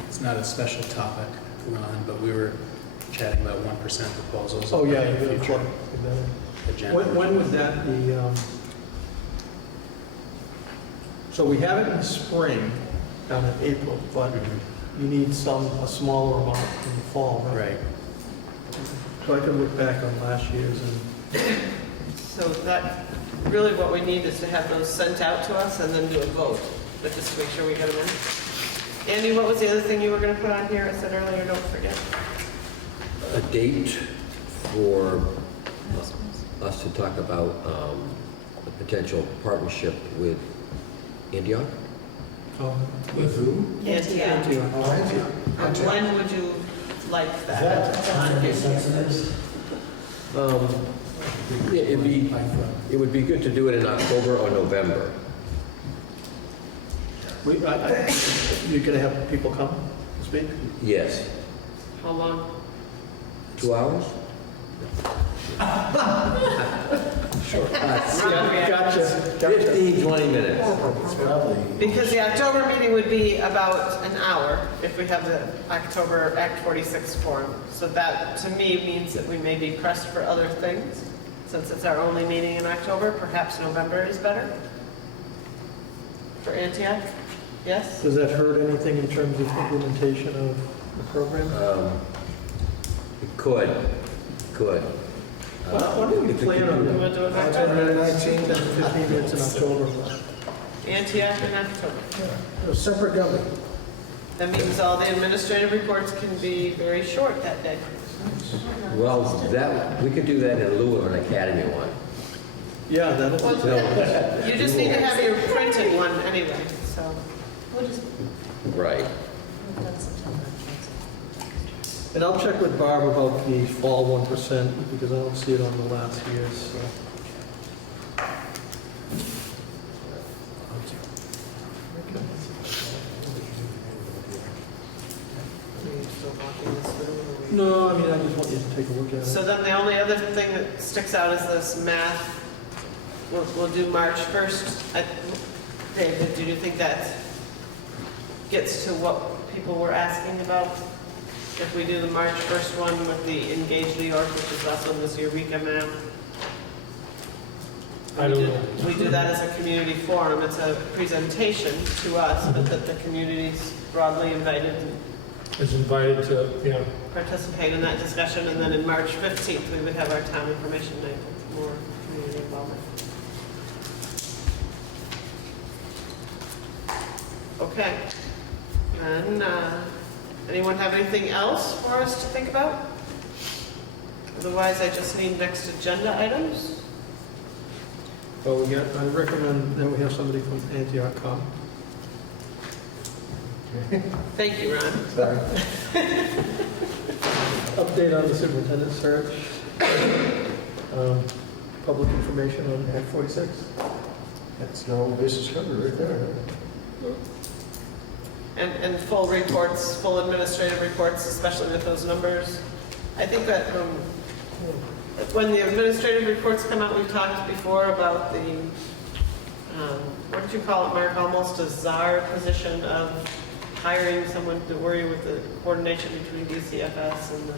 It's not a special topic, Ron, but we were chatting about 1% proposals. Oh, yeah, in the you're future going to agenda. When would that be? So we have it in the spring, down in April, but you need a smaller amount in the fall, right? Right. So I can look back on last year's and... So that, really what we need is to have those sent out to us and then do a vote, but just to make sure we get them in. Andy, what was the other thing you were going to put on here? I said earlier, don't forget. A date for us to talk about a potential partnership with Antioch. With who? Antioch. And when would you like that? Yeah, it would be good to do it in October or November. You're gonna have people come to speak? Yes. How long? 2 hours? Sure. Gotcha. 15, 20 minutes. Because the October meeting would be about an hour if we have the October Act 46 forum. So that, to me, means that we may be pressed for other things. Since it's our only meeting in October, perhaps November is better for Antioch? Yes? Does that hurt anything in terms of implementation of the program? It could. Why don't we plan on You want to do it in October? 19, 15 minutes in October? Antioch in October. A separate government. That means all the administrative reports can be very short that day. Well, we could do that in lieu of an academy one. Yeah, that'll. You just need to have your printed one anyway, so. We'll just, Right. we've done some time. And I'll check with Barb about the fall 1% because I don't see it on the last year's. So. No, I mean, I just want you to take a look at it. So then the only other thing that sticks out is this math. We'll do March 1st. David, do you think that gets to what people were asking about? If we do the March 1st one with the Engage New York, which is also this Eureka Math. I don't know. We do that as a community forum. It's a presentation to us, but that the community's broadly invited and Is invited to, participate in that discussion. And then in March 15th, we would have our town information night with more community involvement. Okay. And anyone have anything else for us to think about? Otherwise, I just need next agenda items. Well, I recommend that we have somebody from Antioch come. Thank you, Ron. Sorry. Update on the superintendent search. Public information on Act 46. That's no basis covered right there. And full reports, full administrative reports, especially with those numbers. I think that when the administrative reports come out, we've talked before about the, what did you call it, Mark, almost a czar position of hiring someone to worry with the coordination between DCFS and the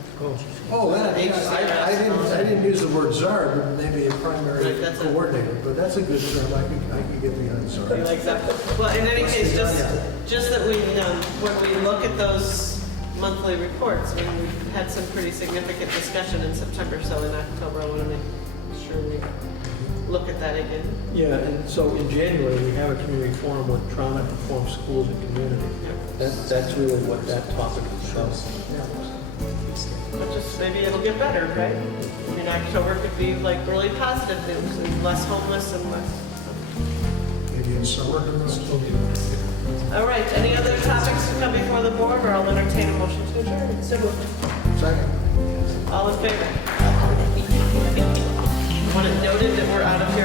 I didn't use the word czar, but maybe a primary Right, that's coordinator, but that's a good term. I could get behind czar. Like that. Well, in any case, just that we, when we look at those monthly reports, I mean, we've had some pretty significant discussion in September, so in October, I want to make sure we look at that again. Yeah, and so in January, we have a community forum with trauma informed schools and community. That's really what that topic is about. But just maybe it'll get better, right? I mean, October could be like really positive news and less homeless and less. Maybe in summer. All right, any other topics to come before the board, or I'll entertain a motion to adjourn? So moved. Second. All in favor? Want it noted that we're out of here